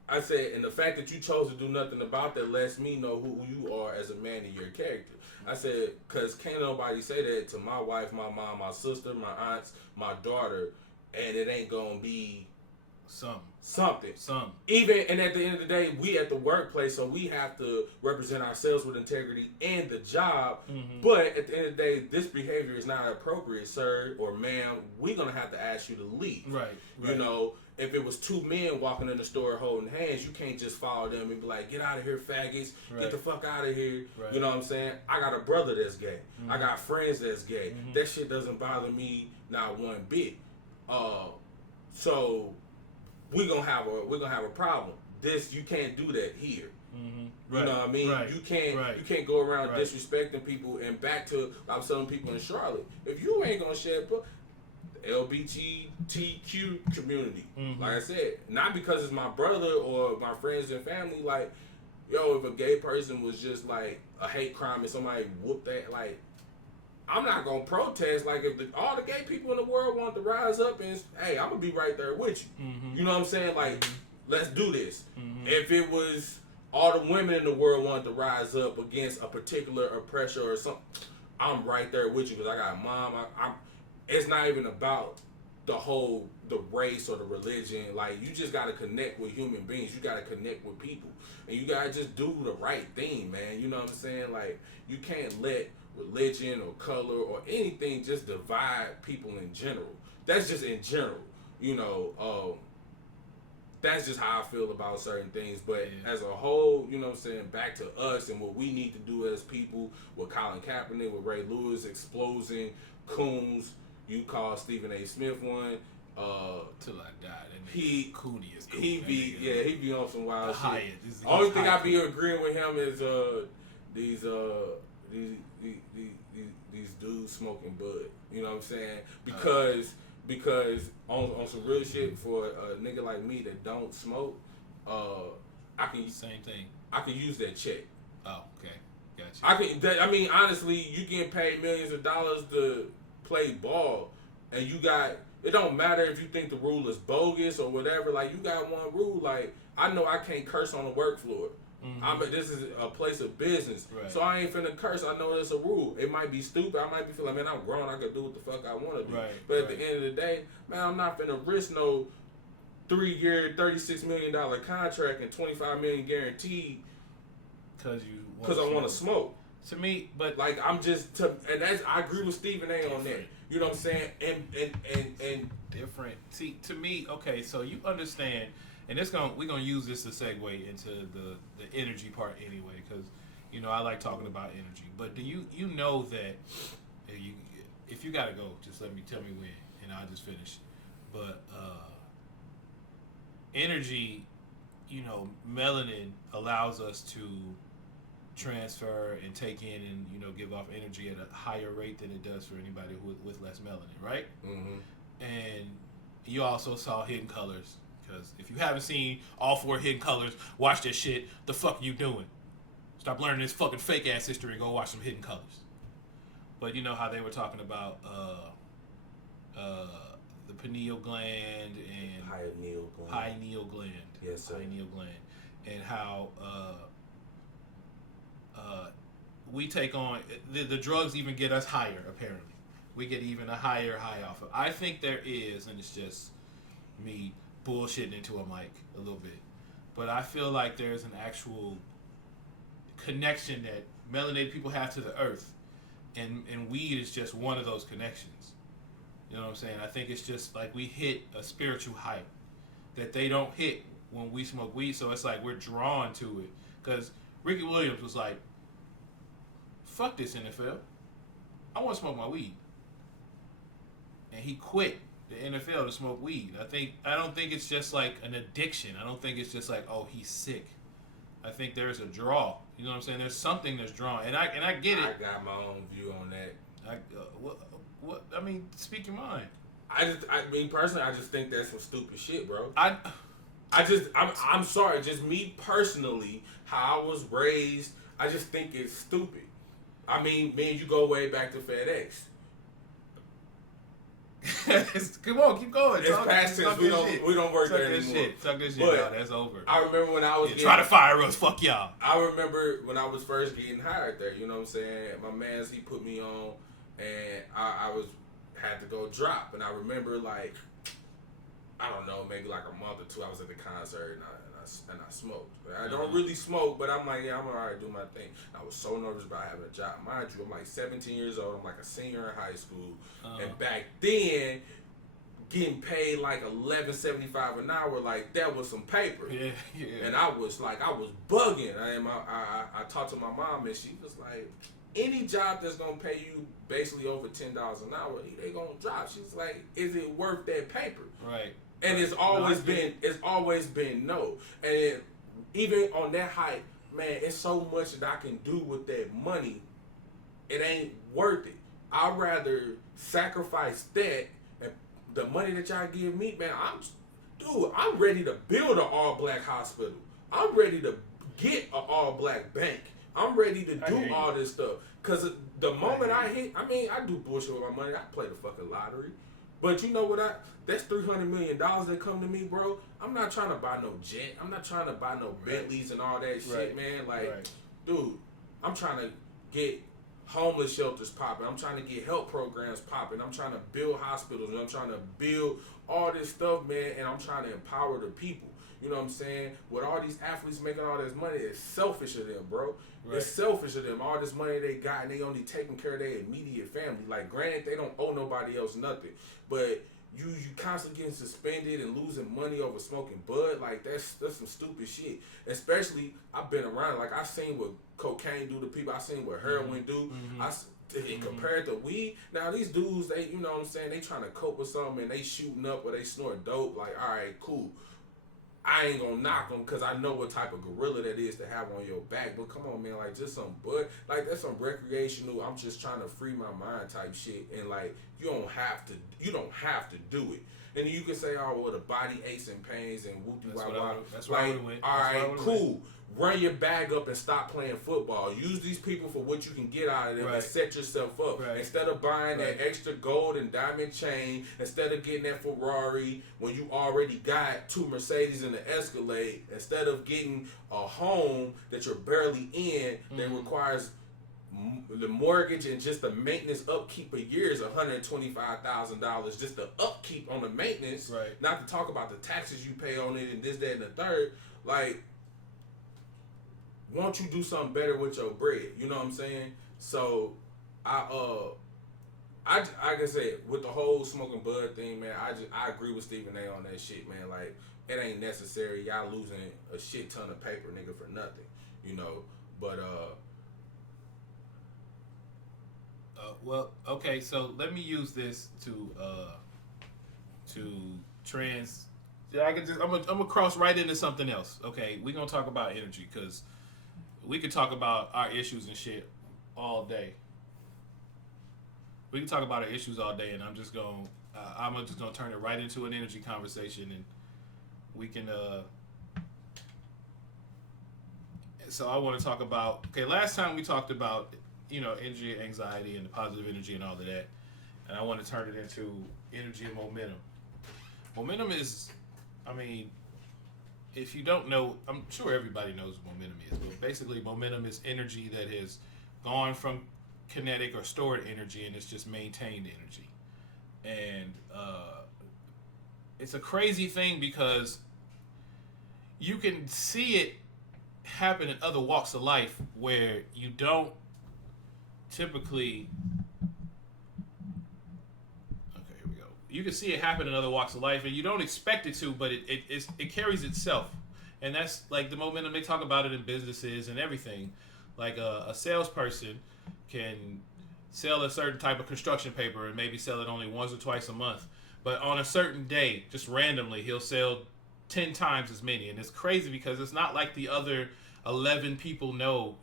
I said, and the fact that you chose to do nothing about that lets me know who you are as a man and your character. I said, because can't nobody say that to my wife, my mom, my sister, my aunts, my daughter, and it ain't gonna be... Something. Even, and at the end of the day, we at the workplace, so we have to represent ourselves with integrity and the job. But at the end of the day, this behavior is not appropriate, sir or ma'am. We're gonna have to ask you to leave. Right. You know, if it was two men walking in the store holding hands, you can't just follow them and be like, get out of here, faggots. Right. Get the fuck out of here. Right. You know what I'm saying? I got a brother that's gay. I got friends that's gay. That shit doesn't bother me not one bit. So we're gonna have a problem. You can't do that here. Right. You know what I mean? Right. You can't go around disrespecting people. And back to, I was telling people in Charlotte, if you ain't gonna shed blood, LGBTQ community, like I said, not because it's my brother or my friends and family. Like, yo, if a gay person was just like a hate crime and somebody whooped that, like, I'm not gonna protest. Like, if all the gay people in the world want to rise up and, hey, I'm gonna be right there with you. You know what I'm saying? Like, let's do this. If it was all the women in the world wanted to rise up against a particular oppressor or something, I'm right there with you because I got a mom. It's not even about the race or the religion. Like, you just gotta connect with human beings. You gotta connect with people, and you gotta just do the right thing, man. You know what I'm saying? Like, you can't let religion or color or anything just divide people in general. That's just in general, you know. That's just how I feel about certain things. But as a whole, you know what I'm saying, back to us and what we need to do as people, with Colin Kaepernick, with Ray Lewis exposing coons. You call Stephen A. Smith one. Till I die. He is cool. He be on some wild shit. The only thing I be agreeing with him is these dudes smoking bud. You know what I'm saying? Because on some real shit, for a nigga like me that don't smoke, I can same thing. I can use that check. Oh, okay, gotcha. I mean, honestly, you getting paid millions of dollars to play ball, and you got. It don't matter if you think the rule is bogus or whatever. Like, you got one rule. Like, I know I can't curse on the work floor. This is a place of business, so I ain't finna curse. I know it's a rule. It might be stupid. I might be feeling, man, I'm grown. I can do what the fuck I want to do. But at the end of the day, man, I'm not finna risk no 3-year, $36 million contract and $25 million guaranteed because I want to smoke. To me, but like and that's I agree with Stephen A. on that. You know what I'm saying? And different. See, to me, okay, so you understand, and we're gonna use this to segue into the energy part anyway, because I like talking about energy. But do you know that if you gotta go, just tell me when, and I'll just finish. But energy, melanin allows us to transfer and take in and give off energy at a higher rate than it does for anybody with less melanin, right? Mm-hmm. And you also saw Hidden Colors, because if you haven't seen all 4 Hidden Colors, watch that shit. The fuck are you doing? Stop learning this fucking fake ass history and go watch some Hidden Colors. But you know how they were talking about the pineal gland and pineal gland. Yes, sir. Pineal gland, and how we take on the drugs even get us higher. Apparently, we get even a higher high off of. I think there is, and it's just me bullshitting into a mic a little bit, but I feel like there's an actual connection that melanated people have to the earth, and weed is just one of those connections. You know what I'm saying? I think it's just like we hit a spiritual height that they don't hit when we smoke weed, so it's like we're drawn to it. Because Ricky Williams was like, fuck this NFL. I want to smoke my weed. And he quit the NFL to smoke weed. I don't think it's just like an addiction. I don't think it's just like, oh, he's sick. I think there's a draw. You know what I'm saying? There's something that's drawn. And I get it. I got my own view on that. What? I mean, speak your mind. I mean, personally, I just think that's some stupid shit, bro. I'm sorry, just me personally, how I was raised, I just think it's stupid. I mean, me and you go way back to FedEx. Come on, keep going. It's past tense. We don't work there anymore. Talk this shit out. That's over. I remember when I was try to fire us. Fuck y'all. I remember when I was first getting hired there. You know what I'm saying? My man's, he put me on, and I had to go drop. And I remember, like, I don't know, maybe like a month or 2, I was at the concert and I smoked. I don't really smoke, but I'm like, yeah, I'm alright, do my thing. I was so nervous about having a job. Mind you, I'm like 17 years old. I'm like a senior in high school, and back then, getting paid like $11.75 an hour, like that was some paper. Yeah. And I was bugging. I talked to my mom, and she was like, any job that's gonna pay you basically over $10 an hour, they gonna drop. She's like, is it worth that paper? Right. And it's always been no. And even on that height, man, it's so much that I can do with that money. It ain't worth it. I'd rather sacrifice that and the money that y'all give me, man. I'm ready to build an all-black hospital. I'm ready to get an all-black bank. I'm ready to do all this stuff. Because the moment I do bullshit with my money. I play the fucking lottery. But you know what? That's $300 million that come to me, bro. I'm not trying to buy no jet. I'm not trying to buy no Bentleys and all that shit, man. Like, dude, I'm trying to get homeless shelters popping. I'm trying to get health programs popping. I'm trying to build hospitals. And I'm trying to build all this stuff, man. And I'm trying to empower the people. You know what I'm saying? With all these athletes making all this money, it's selfish of them, bro. Right. It's selfish of them. All this money they got, and they only taking care of their immediate family. Like, granted, they don't owe nobody else nothing. But you constantly getting suspended and losing money over smoking bud, like that's some stupid shit. Especially, I've been around, like I seen what cocaine do to people, I seen what heroin do. Compared to weed, now these dudes, they, you know what I'm saying, they trying to cope with something and they shooting up or they snorting dope. Like, all right, cool. I ain't gonna knock them because I know what type of gorilla that is to have on your back. But come on, man, like just some bud, like that's some recreational. I'm just trying to free my mind type shit, and like you don't have to do it. And you can say, oh well, the body aches and pains and whoopie wah wah. That's why I went. All right, cool. Run your bag up and stop playing football. Use these people for what you can get out of them and set yourself up. Right. Instead of buying that extra gold and diamond chain, instead of getting that Ferrari when you already got 2 Mercedes and an Escalade, instead of getting a home that you're barely in that requires the mortgage and just the maintenance upkeep a year is $125,000. Just the upkeep on the maintenance, not to talk about the taxes you pay on it and this, that, and the third. Like, won't you do something better with your bread? You know what I'm saying? So I like I said, with the whole smoking bud thing, man, I agree with Stephen A on that shit, man. Like, it ain't necessary. Y'all losing a shit ton of paper, nigga, for nothing, you know. But well, okay, so let me use this to trans. Yeah, I'm gonna cross right into something else. Okay, we're gonna talk about energy because we could talk about our issues and shit all day. We can talk about our issues all day, and I'm just gonna turn it right into an energy conversation, and we can. So I want to talk about. Okay, last time we talked about energy, anxiety, and the positive energy and all of that, and I want to turn it into energy and momentum. Momentum is, I mean, if you don't know, I'm sure everybody knows what momentum is, but basically, momentum is energy that has gone from kinetic or stored energy and it's just maintained energy. And it's a crazy thing because you can see it happen in other walks of life where you don't typically. Okay, here we go. You can see it happen in other walks of life and you don't expect it to, but it carries itself. And that's like the momentum. They talk about it in businesses and everything. Like a salesperson can sell a certain type of construction paper and maybe sell it only once or twice a month. But on a certain day, just randomly, he'll sell 10 times as many. And it's crazy because it's not like the other 11 people know,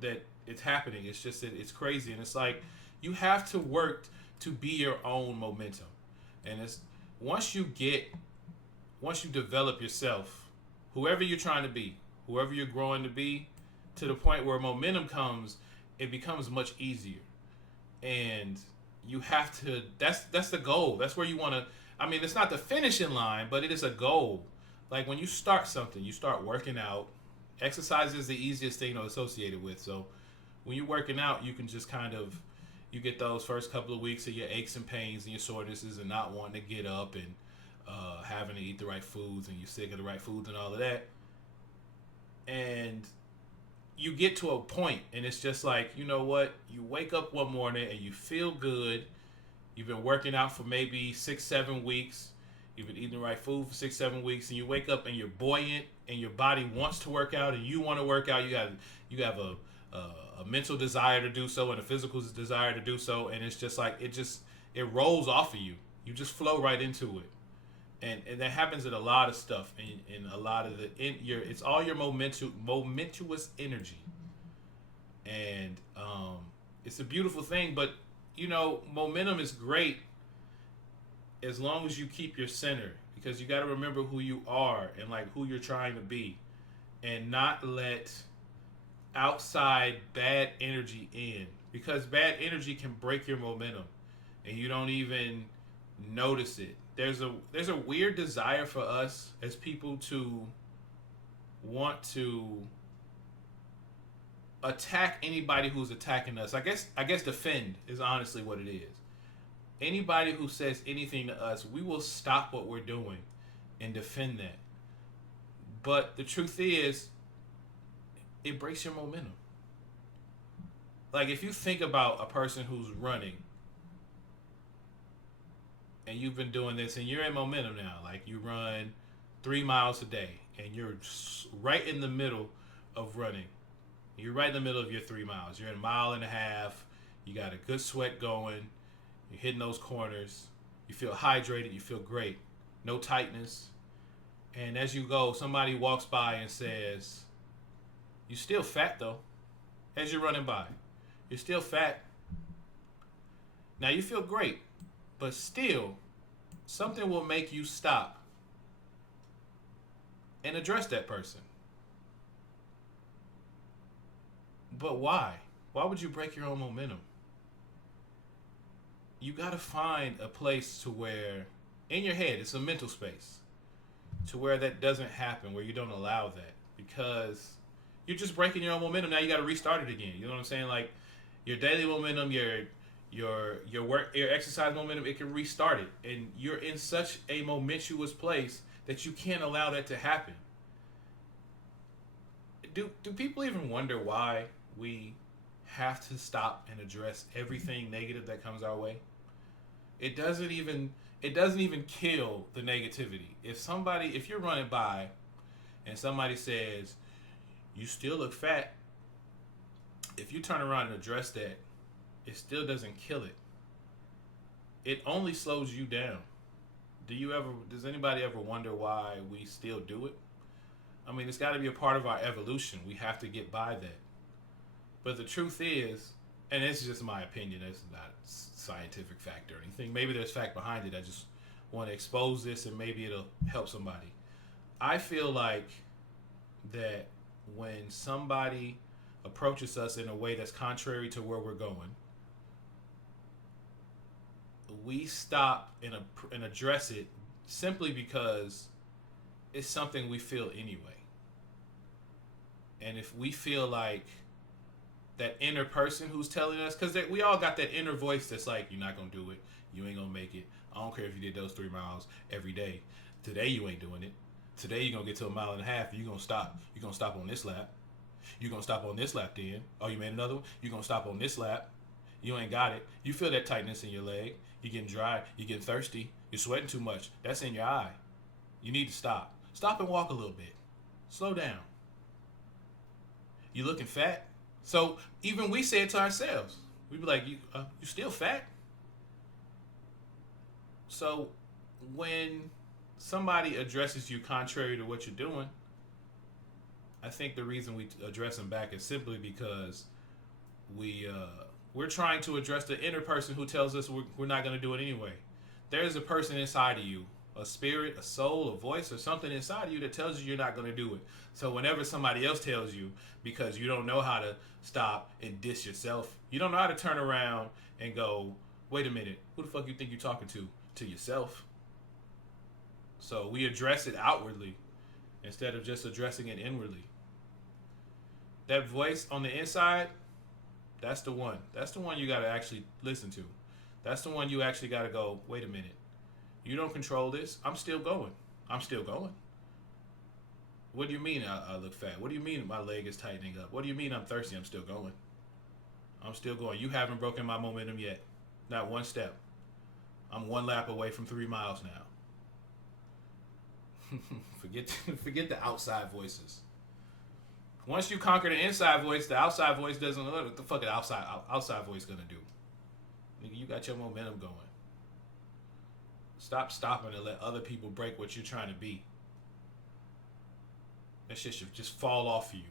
that it's happening. It's just that it's crazy. And it's like you have to work to be your own momentum. And it's once you develop yourself, whoever you're trying to be, whoever you're growing to be, to the point where momentum comes, it becomes much easier. And you have to, that's the goal. That's where you want to, I mean, it's not the finishing line, but it is a goal. Like when you start something, you start working out. Exercise is the easiest thing to associate it with. So when you're working out, you can just you get those first couple of weeks of your aches and pains and your sorenesses and not wanting to get up and having to eat the right foods and you're sick of the right foods and all of that. And you get to a point and it's just like, you know what? You wake up one morning and you feel good. You've been working out for maybe 6-7 weeks. You've been eating the right food for 6-7 weeks and you wake up and you're buoyant and your body wants to work out and you want to work out. You have a mental desire to do so and a physical desire to do so. And it's just like, it rolls off of you. You just flow right into it. And that happens in a lot of stuff, in a lot of it's all your momentous energy, and it's a beautiful thing. But momentum is great as long as you keep your center, because you got to remember who you are and like who you're trying to be, and not let outside bad energy in, because bad energy can break your momentum, and you don't even notice it. There's a weird desire for us as people to want to attack anybody who's attacking us. I guess defend is honestly what it is. Anybody who says anything to us, we will stop what we're doing and defend that. But the truth is, it breaks your momentum. Like if you think about a person who's running, and you've been doing this and you're in momentum now, like you run 3 miles a day and you're right in the middle of running. You're right in the middle of your 3 miles. You're in a mile and a half. You got a good sweat going. You're hitting those corners. You feel hydrated. You feel great. No tightness. And as you go, somebody walks by and says, "You're still fat though." As you're running by, you're still fat. Now you feel great. But still, something will make you stop and address that person. But why? Why would you break your own momentum? You got to find a place to where, in your head, it's a mental space, to where that doesn't happen, where you don't allow that. Because you're just breaking your own momentum. Now you got to restart it again. You know what I'm saying? Like your daily momentum, your work, your exercise momentum, it can restart it, and you're in such a momentous place that you can't allow that to happen. do people even wonder why we have to stop and address everything negative that comes our way? It doesn't even kill the negativity. If you're running by and somebody says you still look fat, if you turn around and address that, it still doesn't kill it. It only slows you down. Does anybody ever wonder why we still do it? I mean, it's got to be a part of our evolution. We have to get by that. But the truth is, and it's just my opinion, it's not scientific fact or anything. Maybe there's fact behind it. I just want to expose this and maybe it'll help somebody. I feel like that when somebody approaches us in a way that's contrary to where we're going, we stop and address it simply because it's something we feel anyway. And if we feel like that inner person who's telling us, because we all got that inner voice that's like, you're not going to do it. You ain't going to make it. I don't care if you did those 3 miles every day. Today you ain't doing it. Today you're going to get to 1.5 miles. You're going to stop. You're going to stop on this lap. You're going to stop on this lap then. Oh, you made another one? You're going to stop on this lap. You ain't got it. You feel that tightness in your leg. You're getting dry. You're getting thirsty. You're sweating too much. That's in your eye. You need to stop. Stop and walk a little bit. Slow down. You looking fat? So even we say it to ourselves. We be like, you still fat? So when somebody addresses you contrary to what you're doing, I think the reason we address them back is simply because we're trying to address the inner person who tells us we're not going to do it anyway. There's a person inside of you, a spirit, a soul, a voice, or something inside of you that tells you you're not going to do it. So whenever somebody else tells you, because you don't know how to stop and diss yourself, you don't know how to turn around and go, wait a minute, who the fuck you think you're talking to? To yourself. So we address it outwardly instead of just addressing it inwardly. That voice on the inside, that's the one. That's the one you got to actually listen to. That's the one you actually got to go, wait a minute. You don't control this. I'm still going. I'm still going. What do you mean I look fat? What do you mean my leg is tightening up? What do you mean I'm thirsty? I'm still going. I'm still going. You haven't broken my momentum yet. Not one step. I'm 1 lap away from 3 miles now. Forget the outside voices. Once you conquer the inside voice, the outside voice doesn't know what the fuck the outside voice gonna do. Nigga, you got your momentum going. Stop stopping and let other people break what you're trying to be. That shit should just fall off of you.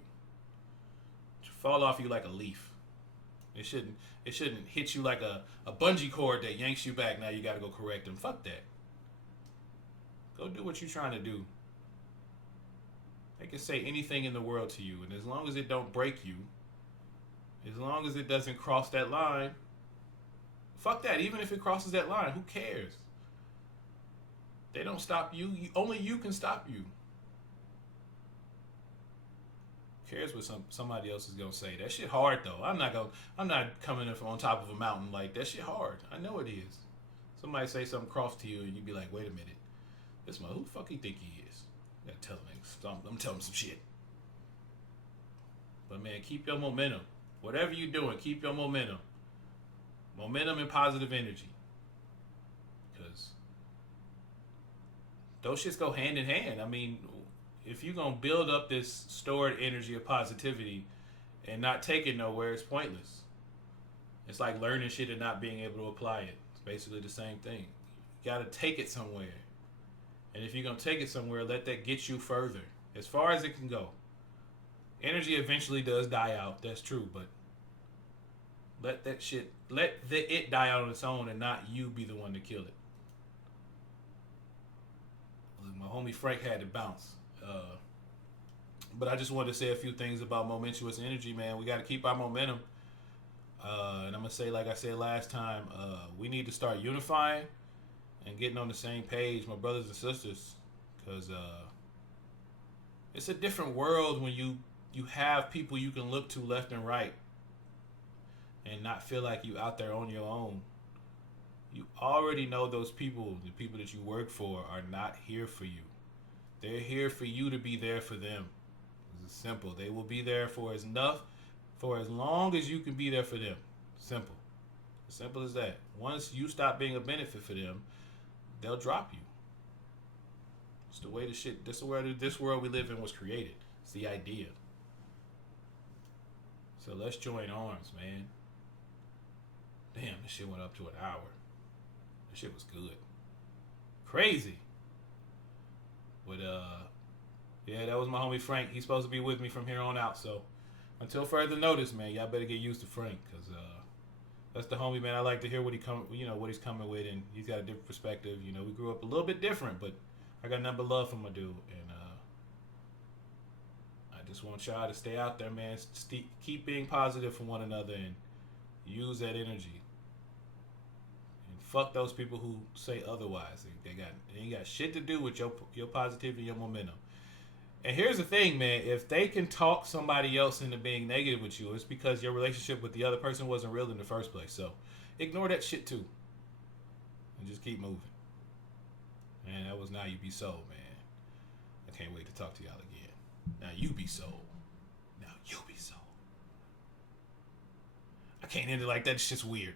It should fall off you like a leaf. It shouldn't hit you like a bungee cord that yanks you back. Now you gotta go correct them. Fuck that. Go do what you're trying to do. They can say anything in the world to you, and as long as it don't break you, as long as it doesn't cross that line, fuck that. Even if it crosses that line, who cares? They don't stop you. Only you can stop you. Who cares what somebody else is gonna say? That shit hard though. I'm not coming up on top of a mountain like that. Shit hard. I know it is. Somebody say something cross to you, and you be like, wait a minute. This who the fuck he think he is? I gotta tell him. I'm telling him some shit. But man, keep your momentum. Whatever you're doing, keep your momentum. Momentum and positive energy. Because those shits go hand in hand. I mean, if you're going to build up this stored energy of positivity and not take it nowhere, it's pointless. It's like learning shit and not being able to apply it. It's basically the same thing. You got to take it somewhere. And if you're going to take it somewhere, let that get you further. As far as it can go. Energy eventually does die out. That's true. But let it die out on its own and not you be the one to kill it. My homie Frank had to bounce. But I just wanted to say a few things about momentous energy, man. We got to keep our momentum. And I'm going to say, like I said last time, we need to start unifying and getting on the same page, my brothers and sisters. Because it's a different world when you have people you can look to left and right and not feel like you out there on your own. You already know those people, the people that you work for, are not here for you. They're here for you to be there for them. It's simple. They will be there for as long as you can be there for them. Simple. As simple as that. Once you stop being a benefit for them, they'll drop you. It's the way this world we live in was created. It's the idea. So let's join arms, man. Damn, this shit went up to an hour. That shit was good. Crazy. But yeah, that was my homie Frank. He's supposed to be with me from here on out. So until further notice, man, y'all better get used to Frank, cause that's the homie, man. I like to hear what he's coming with, and he's got a different perspective. You know, we grew up a little bit different, but I got nothing but love for my dude, and I just want y'all to stay out there, man. Keep being positive for one another, and use that energy. And fuck those people who say otherwise. They ain't got shit to do with your positivity, your momentum. And here's the thing, man. If they can talk somebody else into being negative with you, it's because your relationship with the other person wasn't real in the first place. So ignore that shit too. And just keep moving. Man, that was Now You Be Sold, man. I can't wait to talk to y'all again. Now you be sold. Now you be sold. I can't end it like that. It's just weird.